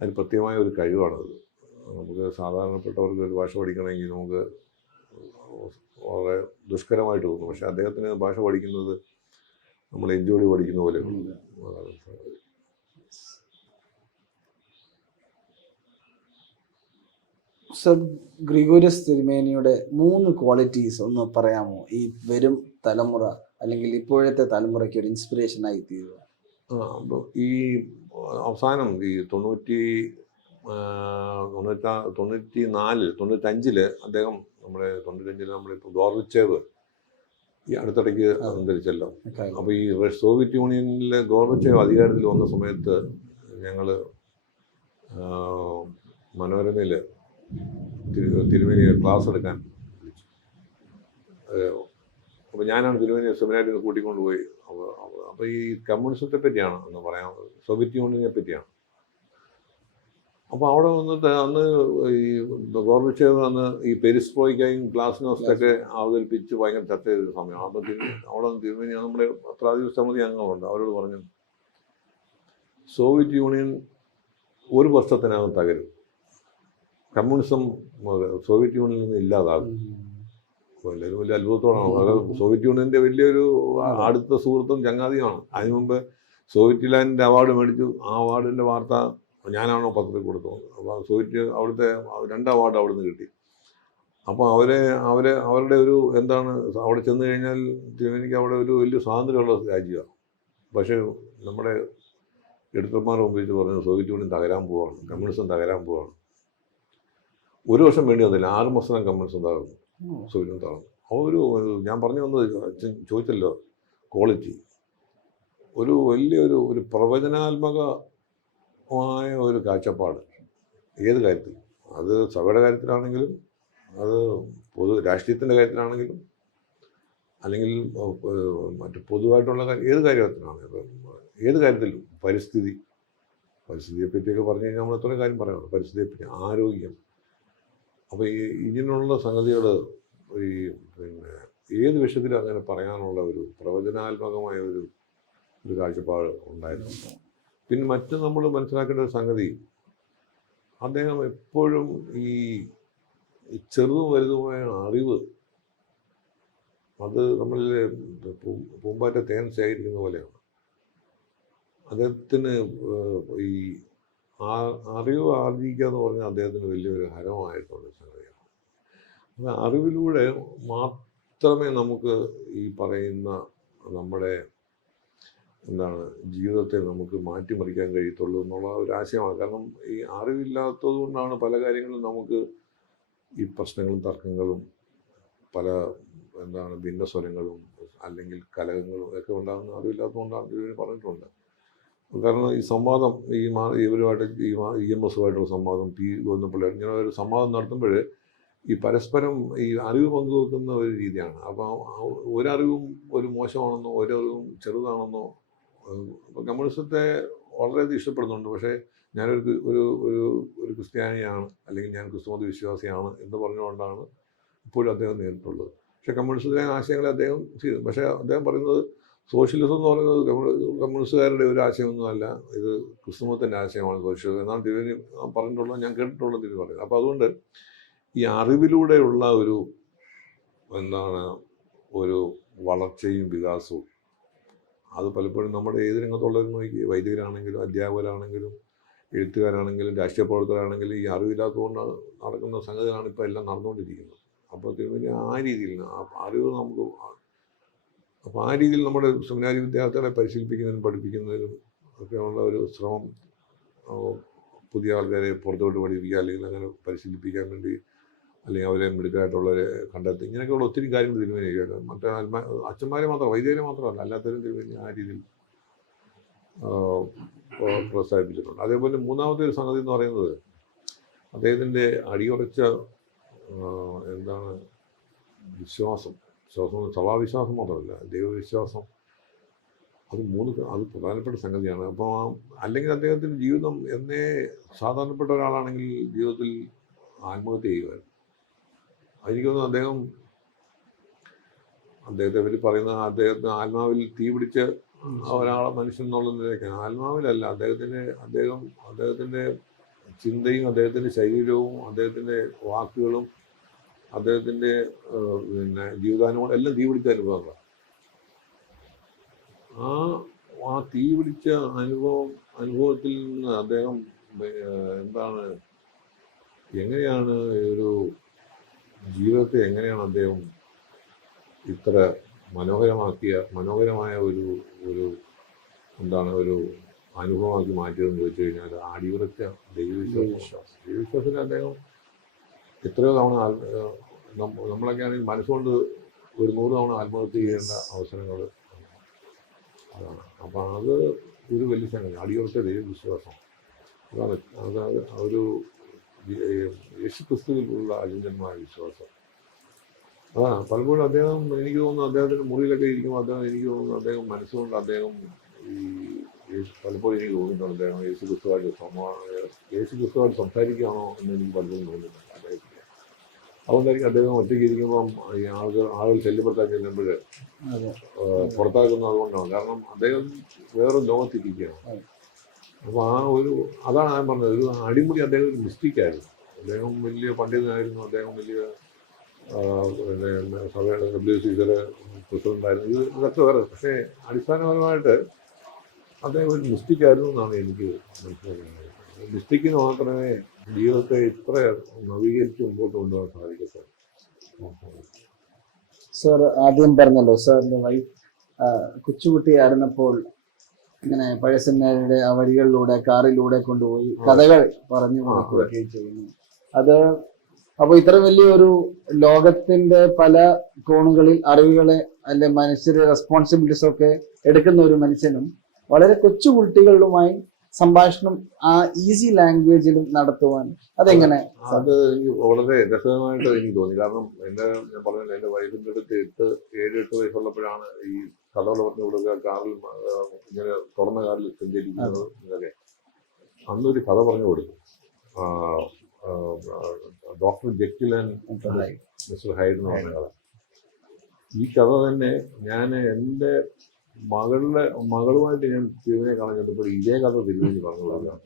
അതിന് പ്രത്യേകമായ ഒരു കഴിവാണത്. നമുക്ക് സാധാരണപ്പെട്ടവർക്ക് ഒരു ഭാഷ പഠിക്കണമെങ്കിൽ നമുക്ക് വളരെ ദുഷ്കരമായിട്ട് തോന്നും. പക്ഷെ അദ്ദേഹത്തിന് ഭാഷ പഠിക്കുന്നത് നമ്മൾ എൻജോയ് പഠിക്കുന്ന പോലെയുണ്ട്. സർ, ഗ്രിഗോരിയസ് തിരുമേനിയുടെ 3 ക്വാളിറ്റീസ് ഒന്ന് പറയാമോ? ഈ വരും തലമുറ അല്ലെങ്കിൽ ഇപ്പോഴത്തെ തലമുറയ്ക്ക് ഒരു ഇൻസ്പിറേഷനായി തീരുക. അപ്പോൾ ഈ അവസാനം ഈ 95 അദ്ദേഹം നമ്മളിപ്പോൾ ഗോർബച്ചേവ് ഈ അടുത്തിടയ്ക്ക് അന്തരിച്ചല്ലോ. അപ്പോൾ ഈ സോവിയറ്റ് യൂണിയനിലെ ഗോർബച്ചേവ് അധികാരത്തിൽ വന്ന സമയത്ത് ഞങ്ങൾ മനോരമയിൽ തിരുമേനി ക്ലാസ് എടുക്കാൻ വിളിച്ചു. അപ്പോൾ ഞാനാണ് തിരുമേനി സെമിനാരിൽ നിന്ന് കൂട്ടിക്കൊണ്ടുപോയി. അപ്പോൾ ഈ കമ്മ്യൂണിസത്തെ പറ്റിയാണ് എന്ന് പറയാൻ, സോവിയറ്റ് യൂണിയനെ പറ്റിയാണ്. അപ്പോൾ അവിടെ വന്നിട്ട് അന്ന് ഈ ഗോർബച്ചേവ് അന്ന് ഈ പെരിസ്ട്രോയിക്കയും ഗ്ലാസ്നോസ്റ്റൊക്കെ അവതരിപ്പിച്ച് ഭയങ്കര ചർച്ച ചെയ്തൊരു സമയമാണ്. അപ്പോൾ അവിടെ തിരുമേനി നമ്മുടെ പ്രാദേശിക സമിതി അംഗങ്ങളുണ്ട്, അവരോട് പറഞ്ഞു സോവിയറ്റ് യൂണിയൻ 1 വർഷത്തിനകം തകരും, കമ്മ്യൂണിസം സോവിയറ്റ് യൂണിയനിൽ നിന്ന് ഇല്ലാതാകും. എല്ലാവരും വലിയ അത്ഭുതത്തോടാണ്. അതായത് സോവിയറ്റ് യൂണിയൻ്റെ വലിയൊരു അടുത്ത സുഹൃത്തും ചങ്ങാതിയുമാണ്. അതിനു മുമ്പ് സോവിയറ്റ് ലാൻഡിൻ്റെ അവാർഡ് മേടിച്ചു. ആ അവാർഡിൻ്റെ വാർത്ത ഞാനാണോ പത്രത്തിൽ കൊടുത്തത്. അപ്പോൾ അവിടുത്തെ 2 അവാർഡ് അവിടെ നിന്ന് കിട്ടി. അപ്പോൾ അവരുടെ അവിടെ ചെന്ന് കഴിഞ്ഞാൽ തിരുമേനിക്ക് അവിടെ ഒരു വലിയ സ്വാതന്ത്ര്യമുള്ള രാജ്യമാണ്. പക്ഷേ നമ്മുടെ എഡിറ്റർമാർ മുമ്പിച്ച് പറഞ്ഞു സോവിയറ്റ് യൂണിയൻ തകരാൻ പോവാണ്, കമ്മ്യൂണിസം തകരാൻ പോവാണ്. 1 വർഷം വേണ്ടി വന്നില്ല, 6 മാസം കമ്മ്യൂണിസം തകർന്നു, സോവിയറ്റ് യൂണിയൻ തകർന്നു. ഞാൻ പറഞ്ഞു വന്നത് ചോദിച്ചല്ലോ, ക്വാളിറ്റി ഒരു വലിയൊരു പ്രവചനാത്മകമായ ഒരു കാഴ്ചപ്പാട് ഏത് കാര്യത്തിൽ, അത് സഭയുടെ കാര്യത്തിലാണെങ്കിലും അത് രാഷ്ട്രീയത്തിൻ്റെ കാര്യത്തിലാണെങ്കിലും അല്ലെങ്കിൽ മറ്റ് പൊതുവായിട്ടുള്ള ഏത് കാര്യത്തിലാണെങ്കിലും ഏത് കാര്യത്തിലും പരിസ്ഥിതിയെ പറ്റിയൊക്കെ പറഞ്ഞു കഴിഞ്ഞാൽ നമ്മൾ എത്രയും കാര്യം പറയാനുണ്ട്. പരിസ്ഥിതിയെപ്പറ്റി, ആരോഗ്യം. അപ്പോൾ ഇങ്ങനെയുള്ള സംഗതികൾ പിന്നെ ഏത് വിഷയത്തിലും അങ്ങനെ പറയാനുള്ള ഒരു പ്രവചനാത്മകമായ ഒരു കാഴ്ചപ്പാട് ഉണ്ടായിരുന്നു. പിന്നെ മറ്റ് നമ്മൾ മനസ്സിലാക്കേണ്ട ഒരു സംഗതി, അദ്ദേഹം എപ്പോഴും ഈ ചെറുതും വലുതുമായ അറിവ് അത് നമ്മളിൽ പൂമ്പാറ്റ തേൻ ശേഖരിക്കുന്ന പോലെയാണ്. അദ്ദേഹത്തിന് ഈ അറിവ് ആർജിക്കുക എന്ന് പറഞ്ഞാൽ അദ്ദേഹത്തിന് വലിയൊരു ഹരമായിട്ടുള്ള സംഗതിയാണ്. അത് അറിവിലൂടെ മാത്രമേ നമുക്ക് ഈ പറയുന്ന നമ്മുടെ ജീവിതത്തെ നമുക്ക് മാറ്റിമറിക്കാൻ കഴിയത്തുള്ളൂ എന്നുള്ള ഒരു ആശയമാണ്. കാരണം ഈ അറിവില്ലാത്തത് കൊണ്ടാണ് പല കാര്യങ്ങളും നമുക്ക് ഈ പ്രശ്നങ്ങളും തർക്കങ്ങളും പല ഭിന്നസ്വരങ്ങളും അല്ലെങ്കിൽ കലഹങ്ങളും ഒക്കെ ഉണ്ടാകുന്ന അറിവില്ലാത്തതുകൊണ്ടാണ് ഇതിന് പറഞ്ഞിട്ടുണ്ട്. കാരണം ഈ സംവാദം ഇവരുമായിട്ട് EMSുമായിട്ടുള്ള സംവാദം, പി ഗോവിന്ദപിള്ള ഇങ്ങനെ ഒരു സംവാദം നടത്തുമ്പോൾ ഈ പരസ്പരം ഈ അറിവ് പങ്കുവെക്കുന്ന ഒരു രീതിയാണ്. അപ്പോൾ ഒരറിവും ഒരു മോശമാണെന്നോ ഒരറിവും ചെറുതാണെന്നോ, ഇപ്പോൾ കമ്മ്യൂണിസത്തെ വളരെയധികം ഇഷ്ടപ്പെടുന്നുണ്ട്. പക്ഷേ ഞാനൊരു ഒരു ഒരു ഒരു ക്രിസ്ത്യാനിയാണ്, അല്ലെങ്കിൽ ഞാൻ ക്രിസ്തുമത വിശ്വാസിയാണ് എന്ന് പറഞ്ഞുകൊണ്ടാണ് ഇപ്പോഴും അദ്ദേഹം നേരിട്ടുള്ളത്. പക്ഷേ കമ്മ്യൂണിസത്തിലെ ആശയങ്ങളെ അദ്ദേഹം ചെയ്തു. പക്ഷേ അദ്ദേഹം പറയുന്നത് സോഷ്യലിസം എന്ന് പറയുന്നത് കമ്മ്യൂണിസ്റ്റുകാരുടെ ഒരു ആശയമൊന്നുമല്ല, ഇത് ക്രിസ്തുമതത്തിൻ്റെ ആശയമാണ് സോഷ്യലിസം എന്നാണ് തിരുവനി പറഞ്ഞിട്ടുള്ളത്, ഞാൻ കേട്ടിട്ടുള്ളത് തിരുവനി പറയുന്നത്. അപ്പോൾ അതുകൊണ്ട് ഈ അറിവിലൂടെയുള്ള ഒരു എന്താണ് ഒരു വളർച്ചയും വികാസവും അത് പലപ്പോഴും നമ്മുടെ ഏത് രംഗത്തുള്ളവരും നോക്കി, വൈദികരാണെങ്കിലും അധ്യാപകരാണെങ്കിലും എഴുത്തുകാരാണെങ്കിലും രാഷ്ട്രീയ പ്രവർത്തകരാണെങ്കിലും ഈ അറിവില്ലാത്തതുകൊണ്ട് നടക്കുന്ന സംഗതികളാണ് ഇപ്പോൾ എല്ലാം നടന്നുകൊണ്ടിരിക്കുന്നത്. അപ്പോൾ തിരുവനി ആ രീതിയിൽ ആ അറിവ് നമുക്ക്, അപ്പോൾ ആ രീതിയിൽ നമ്മുടെ സെമിനാരി വിദ്യാർത്ഥികളെ പരിശീലിപ്പിക്കുന്നതിനും പഠിപ്പിക്കുന്നതിനും ഒക്കെയുള്ള ഒരു ശ്രമം, പുതിയ ആൾക്കാരെ പുറത്തോട്ട് പഠിപ്പിക്കുക, അല്ലെങ്കിൽ അങ്ങനെ പരിശീലിപ്പിക്കാൻ വേണ്ടി, അല്ലെങ്കിൽ അവരെ മിടുക്കായിട്ടുള്ളവരെ കണ്ടെത്തി, ഇങ്ങനെയൊക്കെയുള്ള ഒത്തിരി കാര്യങ്ങൾ തിരുമേനി ചെയ്യുക. മറ്റേ അച്ഛന്മാരെ മാത്രം, വൈദ്യരെ മാത്രമല്ല, അല്ലാത്തവരും തിരുമേനി ആ രീതിയിൽ പ്രോത്സാഹിപ്പിച്ചിട്ടുണ്ട്. അതേപോലെ മൂന്നാമത്തെ ഒരു സംഗതി എന്ന് പറയുന്നത് അദ്ദേഹത്തിൻ്റെ അടിയുറച്ച എന്താണ് വിശ്വാസം സഭാവിശ്വാസം മാത്രമല്ല, ദൈവവിശ്വാസം, അത് പ്രധാനപ്പെട്ട സംഗതിയാണ്. അപ്പോൾ അല്ലെങ്കിൽ അദ്ദേഹത്തിൻ്റെ ജീവിതം എന്നേ സാധാരണപ്പെട്ട ഒരാളാണെങ്കിൽ ജീവിതത്തിൽ ആത്മഹത്യ ചെയ്യുമായിരുന്നു. എനിക്ക് തോന്നുന്നു അദ്ദേഹത്തെ പറ്റി പറയുന്ന അദ്ദേഹത്തിന് ആത്മാവിൽ തീ പിടിച്ച ഒരാളെ മനുഷ്യൻ എന്നുള്ള നിലയ്ക്കാണ്. ആത്മാവിലല്ല, അദ്ദേഹത്തിൻ്റെ ചിന്തയും അദ്ദേഹത്തിൻ്റെ ശരീരവും അദ്ദേഹത്തിൻ്റെ വാക്കുകളും അദ്ദേഹത്തിൻ്റെ ജീവിതാനുഭവം എല്ലാം തീ പിടിച്ച അനുഭവങ്ങളാണ്. ആ തീ പിടിച്ച അനുഭവത്തിൽ നിന്ന് അദ്ദേഹം എങ്ങനെയാണ് ഒരു ജീവിതത്തെ എങ്ങനെയാണ് അദ്ദേഹം ഇത്ര മനോഹരമായ ഒരു അനുഭവമാക്കി മാറ്റിയതെന്ന് ചോദിച്ചു കഴിഞ്ഞാൽ അടിയുറച്ച ദൈവവിശ്വാസത്തിന് അദ്ദേഹം എത്രയോ തവണ നമ്മളൊക്കെ ആണെങ്കിൽ മനസ്സുകൊണ്ട് ഒരു 100 തവണ ആത്മഹത്യ ചെയ്യേണ്ട അവസരങ്ങൾ അതാണ്. അപ്പം അത് ഒരു വലിയ സംഗതി, അടിയുറച്ച ദൈവവിശ്വാസം. അതാണ് ഒരു യേശുക്രിസ്തുവിലുള്ള അചഞ്ചലമായ വിശ്വാസം. അതാണ് പലപ്പോഴും എനിക്ക് തോന്നുന്നു അദ്ദേഹത്തിൻ്റെ മുറിയിലൊക്കെ ഇരിക്കുമ്പോൾ അദ്ദേഹം മനസ്സുകൊണ്ട് അദ്ദേഹം പലപ്പോഴും എനിക്ക് തോന്നിയിട്ടുണ്ട് അദ്ദേഹം യേശുക്രിസ്തുവായിട്ട് സംസാരിക്കുകയാണോ എന്ന് എനിക്ക് പലപ്പോഴും തോന്നിയിട്ടുണ്ട് അദ്ദേഹത്തിന്. അതുകൊണ്ടായിരിക്കും അദ്ദേഹം ഒറ്റയ്ക്ക് ഇരിക്കുമ്പം ഈ ആളുകൾ ശല്യപ്പെടുത്താൻ ചെല്ലുമ്പോൾ പുറത്താക്കുന്നത് അതുകൊണ്ടാണ്. കാരണം അദ്ദേഹം വേറെ ലോകത്തിരിക്കുകയാണ്. അപ്പോൾ അതാണ് ഞാൻ പറഞ്ഞത്, ഒരു അടിമുടി അദ്ദേഹം ഒരു മിസ്റ്റിക്കായിരുന്നു. അദ്ദേഹം വലിയ പണ്ഡിതനായിരുന്നു, അദ്ദേഹം വലിയ സഭയുടെ WCCയുടെ പ്രസിഡന്റായിരുന്നു, ഇതൊക്കെ വേറെ. പക്ഷേ അടിസ്ഥാനപരമായിട്ട് അദ്ദേഹം ഒരു മിസ്റ്റിക്കായിരുന്നു എന്നാണ് എനിക്ക് മനസ്സിലാക്കുന്നത്. മിസ്റ്റിക്കിന് മാത്രമേ ജീവിതത്തെ ഇത്ര നവീകരിച്ച് മുമ്പോട്ട് കൊണ്ടുപോകാൻ സാധിക്കത്തുള്ളൂ. സർ ആദ്യം പറഞ്ഞല്ലോ സാറിൻ്റെ വൈഫ് കൊച്ചുകുട്ടിയായിരുന്നപ്പോൾ ഇങ്ങനെ പഴയ സെമിനാരിയുടെ ആ വഴികളിലൂടെ കാറിലൂടെ കൊണ്ടുപോയി കഥകൾ പറഞ്ഞു കൊടുക്കുകയും ചെയ്യുന്നു. അത് അപ്പോൾ ഇത്ര വലിയൊരു ലോകത്തിന്റെ പല കോണുകളിൽ അറിവുകളെ അല്ലെ മനുഷ്യരുടെ റെസ്പോൺസിബിലിറ്റീസ് ഒക്കെ എടുക്കുന്ന ഒരു മനുഷ്യനും വളരെ കൊച്ചു കുട്ടികളുമായി സംഭാഷണം ആ ഈസി ലാംഗ്വേജിലും നടത്തുവാൻ അതെങ്ങനെ? അത് എനിക്ക് വളരെ രസകരമായിട്ട് എനിക്ക് തോന്നി. കാരണം ഞാൻ പറഞ്ഞില്ല, എൻ്റെ വൈഫിൻ്റെ അടുത്ത് 7-8 വയസ്സുള്ളപ്പോഴാണ് ഈ കഥകൾ പറഞ്ഞു കൊടുക്കുക, കാറിൽ ഇങ്ങനെ തുറന്ന കാറിൽ സഞ്ചരിക്കുന്നത്. ഇതൊക്കെ അന്നൊരു കഥ പറഞ്ഞു കൊടുത്തു, ഡോക്ടർ ജെക്കിൽ ആൻഡ് മിസ്റ്റർ ഹൈഡ് എന്ന് പറഞ്ഞ കഥ. ഈ കഥ തന്നെ ഞാൻ എൻ്റെ മകളുമായിട്ട് ഞാൻ തിരുവനെ കാണാൻ ചെന്നപ്പോൾ ഇതേ കഥ തിരുവനി പറഞ്ഞു കൊടുക്കുകയാണ്.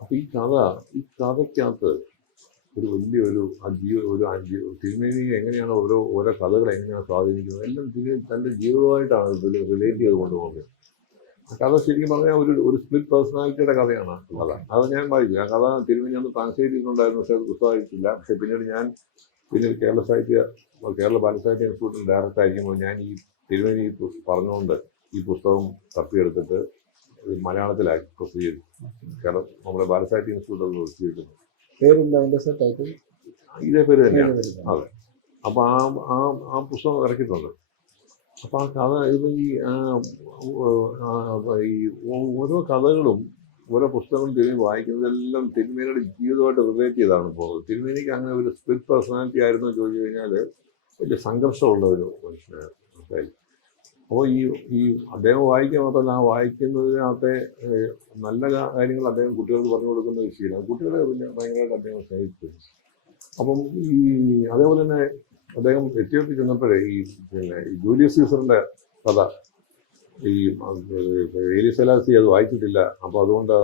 അപ്പൊ ഈ കഥയ്ക്കകത്ത് ഒരു വലിയൊരു തിരുമേനി എങ്ങനെയാണ് ഓരോ കഥകൾ എങ്ങനെയാണ് സ്വാധീനിക്കുന്നത് എല്ലാം തൻ്റെ ജീവിതമായിട്ടാണ് റിലേറ്റ് ചെയ്ത് കൊണ്ടുപോകുന്നത്. ആ കഥ ശരിക്കും പറഞ്ഞാൽ ഒരു സ്പ്ലിറ്റ് പേഴ്സണാലിറ്റിയുടെ കഥയാണ് ആ കഥ. അത് ഞാൻ വായിച്ചു. ആ കഥ തിരുമേനി അന്ന് ട്രാൻസ്ലേറ്റ് ചെയ്തിട്ടുണ്ടായിരുന്നു, പക്ഷേ അത് പുസ്തകമായിട്ടില്ല. പക്ഷെ പിന്നീട് കേരള ബാലസാഹിത്യ ഇൻസ്റ്റിറ്റ്യൂട്ടിൽ ഡയറക്ടർ ആയിരിക്കുമ്പോൾ ഞാൻ ഈ തിരുമേനി പറഞ്ഞുകൊണ്ട് ഈ പുസ്തകം തപ്പിയെടുത്തിട്ട് മലയാളത്തിലാക്കി പ്രസിദ്ധീകരിച്ചു. നമ്മുടെ ബാലസാഹിത്യ ഇൻസ്റ്റിറ്റ്യൂട്ട് പ്രസിദ്ധീകരിക്കുന്നു. ഇതേ പേര് തന്നെയാണ്. അതെ. അപ്പോൾ ആ പുസ്തകം ഇറക്കിയിട്ടുണ്ട്. അപ്പോൾ ആ കഥ ഈ ഓരോ കഥകളും ഓരോ പുസ്തകങ്ങളും തിരുമേനി വായിക്കുന്നതെല്ലാം തിരുമേനിയുടെ ജീവിതമായിട്ട് റിലേറ്റ് ചെയ്താണ് പോകുന്നത്. തിരുമേനിക്ക് അങ്ങനെ ഒരു സ്പിരിറ്റ് പേഴ്സണാലിറ്റി ആയിരുന്നു എന്ന് ചോദിച്ചു കഴിഞ്ഞാൽ വലിയ സംഘർഷമുള്ള ഒരു മനുഷ്യനായിരുന്നു. അപ്പോൾ ഈ അദ്ദേഹം വായിക്കുക മാത്രമല്ല, ആ വായിക്കുന്നതിനകത്തെ നല്ല കാര്യങ്ങൾ അദ്ദേഹം കുട്ടികൾക്ക് പറഞ്ഞു കൊടുക്കുന്ന ഒരു ശീലം കുട്ടികളെ പിന്നെ ഭയങ്കരമായിട്ട് അദ്ദേഹം സ്നേഹിച്ചു. അപ്പം അതേപോലെ തന്നെ അദ്ദേഹം എത്തിയോപ്പിൽ ചെന്നപ്പോഴേ ഈ ജൂലിയസ് സീസറിന്റെ കഥ ഈ ഏലി സെലാസി അത് വായിച്ചിട്ടില്ല. അപ്പോൾ അതുകൊണ്ട്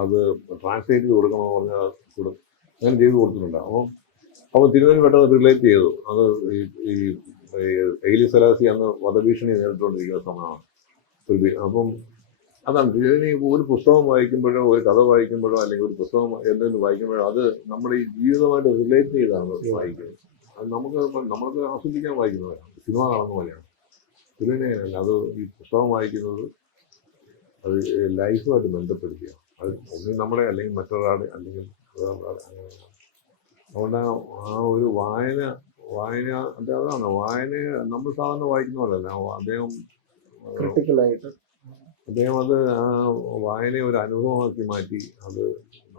അത് ട്രാൻസ്ലേറ്റ് ചെയ്ത് കൊടുക്കണമെന്ന് പറഞ്ഞാൽ അങ്ങനെ ചെയ്ത് കൊടുത്തിട്ടുണ്ട്. അപ്പോൾ തിരുവനന്തപുരം പെട്ടെന്ന് റിലേറ്റ് ചെയ്തു. അത് ഈ ഏലി സെലാസി അന്ന് വധഭീഷണി നേരിട്ടുകൊണ്ടിരിക്കുന്ന സമയമാണ്. അപ്പം അതാണ് തിരുവനന്തപുരം ഒരു പുസ്തകം വായിക്കുമ്പോഴോ ഒരു കഥ വായിക്കുമ്പോഴോ അല്ലെങ്കിൽ ഒരു പുസ്തകം എന്തെങ്കിലും വായിക്കുമ്പോഴോ അത് നമ്മുടെ ഈ ജീവിതമായിട്ട് റിലേറ്റ് ചെയ്താണ് വായിക്കുന്നത്. അത് നമ്മൾക്ക് ആസ്വദിക്കാൻ വായിക്കുന്നവരാണ്, സിനിമ കാണുന്ന പോലെയാണ്. തിരുവനന്തപുരം അത് ഈ പുസ്തകം വായിക്കുന്നത് അത് ലൈഫുമായിട്ട് ബന്ധപ്പെടുത്തുക. അത് ഒന്നും നമ്മളെ അല്ലെങ്കിൽ മറ്റൊരാൾ അല്ലെങ്കിൽ അതുകൊണ്ട് ആ ഒരു വായന അതാണ് വായന നമ്മൾ സാധാരണ വായിക്കുന്ന പോലെയല്ല. അദ്ദേഹം അത് ആ വായനയെ ഒരു അനുഭവമാക്കി മാറ്റി.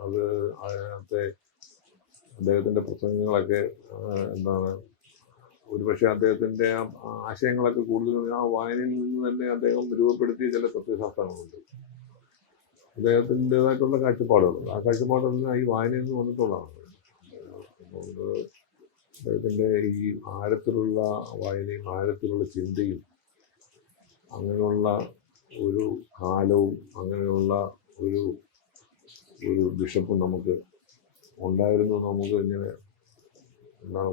അതിനകത്തെ അദ്ദേഹത്തിൻ്റെ പ്രസംഗങ്ങളൊക്കെ എന്താണ് ഒരുപക്ഷെ അദ്ദേഹത്തിൻ്റെ ആശയങ്ങളൊക്കെ കൂടുതലും ആ വായനയിൽ നിന്ന് തന്നെ അദ്ദേഹം രൂപപ്പെടുത്തിയ ചില തത്വശാസ്ത്രങ്ങളുണ്ട്. അദ്ദേഹത്തിൻ്റെതായിട്ടുള്ള കാഴ്ചപ്പാടുകളുണ്ട്. ആ കാഴ്ചപ്പാടെല്ലാം ഈ വായനയിൽ നിന്ന് വന്നിട്ടുള്ളതാണ്. അദ്ദേഹത്തിൻ്റെ ഈ ആഴത്തിലുള്ള വായനയും ആഴത്തിലുള്ള ചിന്തയും അങ്ങനെയുള്ള ഒരു കാലവും അങ്ങനെയുള്ള ഒരു ബിഷപ്പും നമുക്ക് ഉണ്ടായിരുന്നു. നമുക്ക് ഇങ്ങനെ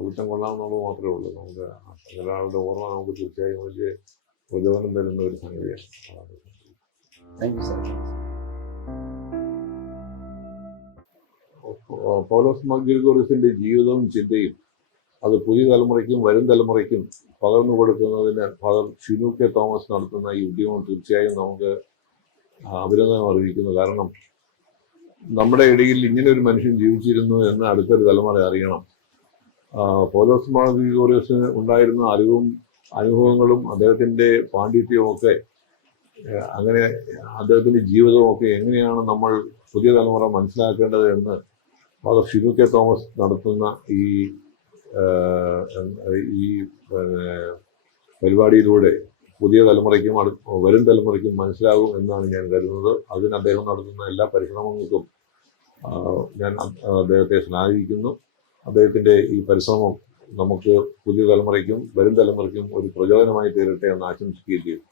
ഊറ്റം കൊള്ളാമെന്നുള്ളത് മാത്രമേ ഉള്ളൂ. നമുക്ക് ഒരാളുടെ ഓർമ്മ നമുക്ക് തീർച്ചയായും വലിയ പ്രചോദനം തരുന്ന ഒരു സംഗതിയാണ്. Thank you sir. Paulose Mar ഗ്രിഗോറിയസിന്റെ ജീവിതവും ചിന്തയും അത് പുതിയ തലമുറയ്ക്കും വരും തലമുറയ്ക്കും പകർന്നു കൊടുക്കുന്നതിന് ഫാദർ ഷിനു കെ തോമസ് നടത്തുന്ന ഈ ഉദ്യമം തീർച്ചയായും നമുക്ക് അഭിനന്ദനം അറിയിക്കുന്നു. കാരണം നമ്മുടെ ഇടയിൽ ഇങ്ങനെ ഒരു മനുഷ്യൻ ജീവിച്ചിരുന്നു എന്ന് അടുത്തൊരു തലമുറ അറിയണം. പൗലോസ് മാർ ഗ്രിഗോറിയസിന് ഉണ്ടായിരുന്ന അറിവും അനുഭവങ്ങളും അദ്ദേഹത്തിൻ്റെ പാണ്ഡിത്യവും ഒക്കെ അങ്ങനെ അദ്ദേഹത്തിൻ്റെ ജീവിതവും ഒക്കെ എങ്ങനെയാണ് നമ്മൾ പുതിയ തലമുറ മനസ്സിലാക്കേണ്ടത് എന്ന് ഫാദർ ഷിനു കെ തോമസ് നടത്തുന്ന ഈ പരിപാടിയിലൂടെ പുതിയ തലമുറയ്ക്കും വരും തലമുറയ്ക്കും മനസ്സിലാകും എന്നാണ് ഞാൻ കരുതുന്നത്. അതിന് അദ്ദേഹം നടത്തുന്ന എല്ലാ പരിശ്രമങ്ങൾക്കും ഞാൻ അദ്ദേഹത്തെ ശ്ലാഘിക്കുന്നു. അദ്ദേഹത്തിൻ്റെ ഈ പരിശ്രമം നമുക്ക് പുതിയ തലമുറയ്ക്കും വരും തലമുറയ്ക്കും ഒരു പ്രചോദനമായി തീരട്ടെ എന്ന് ആശംസിക്കുകയും ചെയ്യും.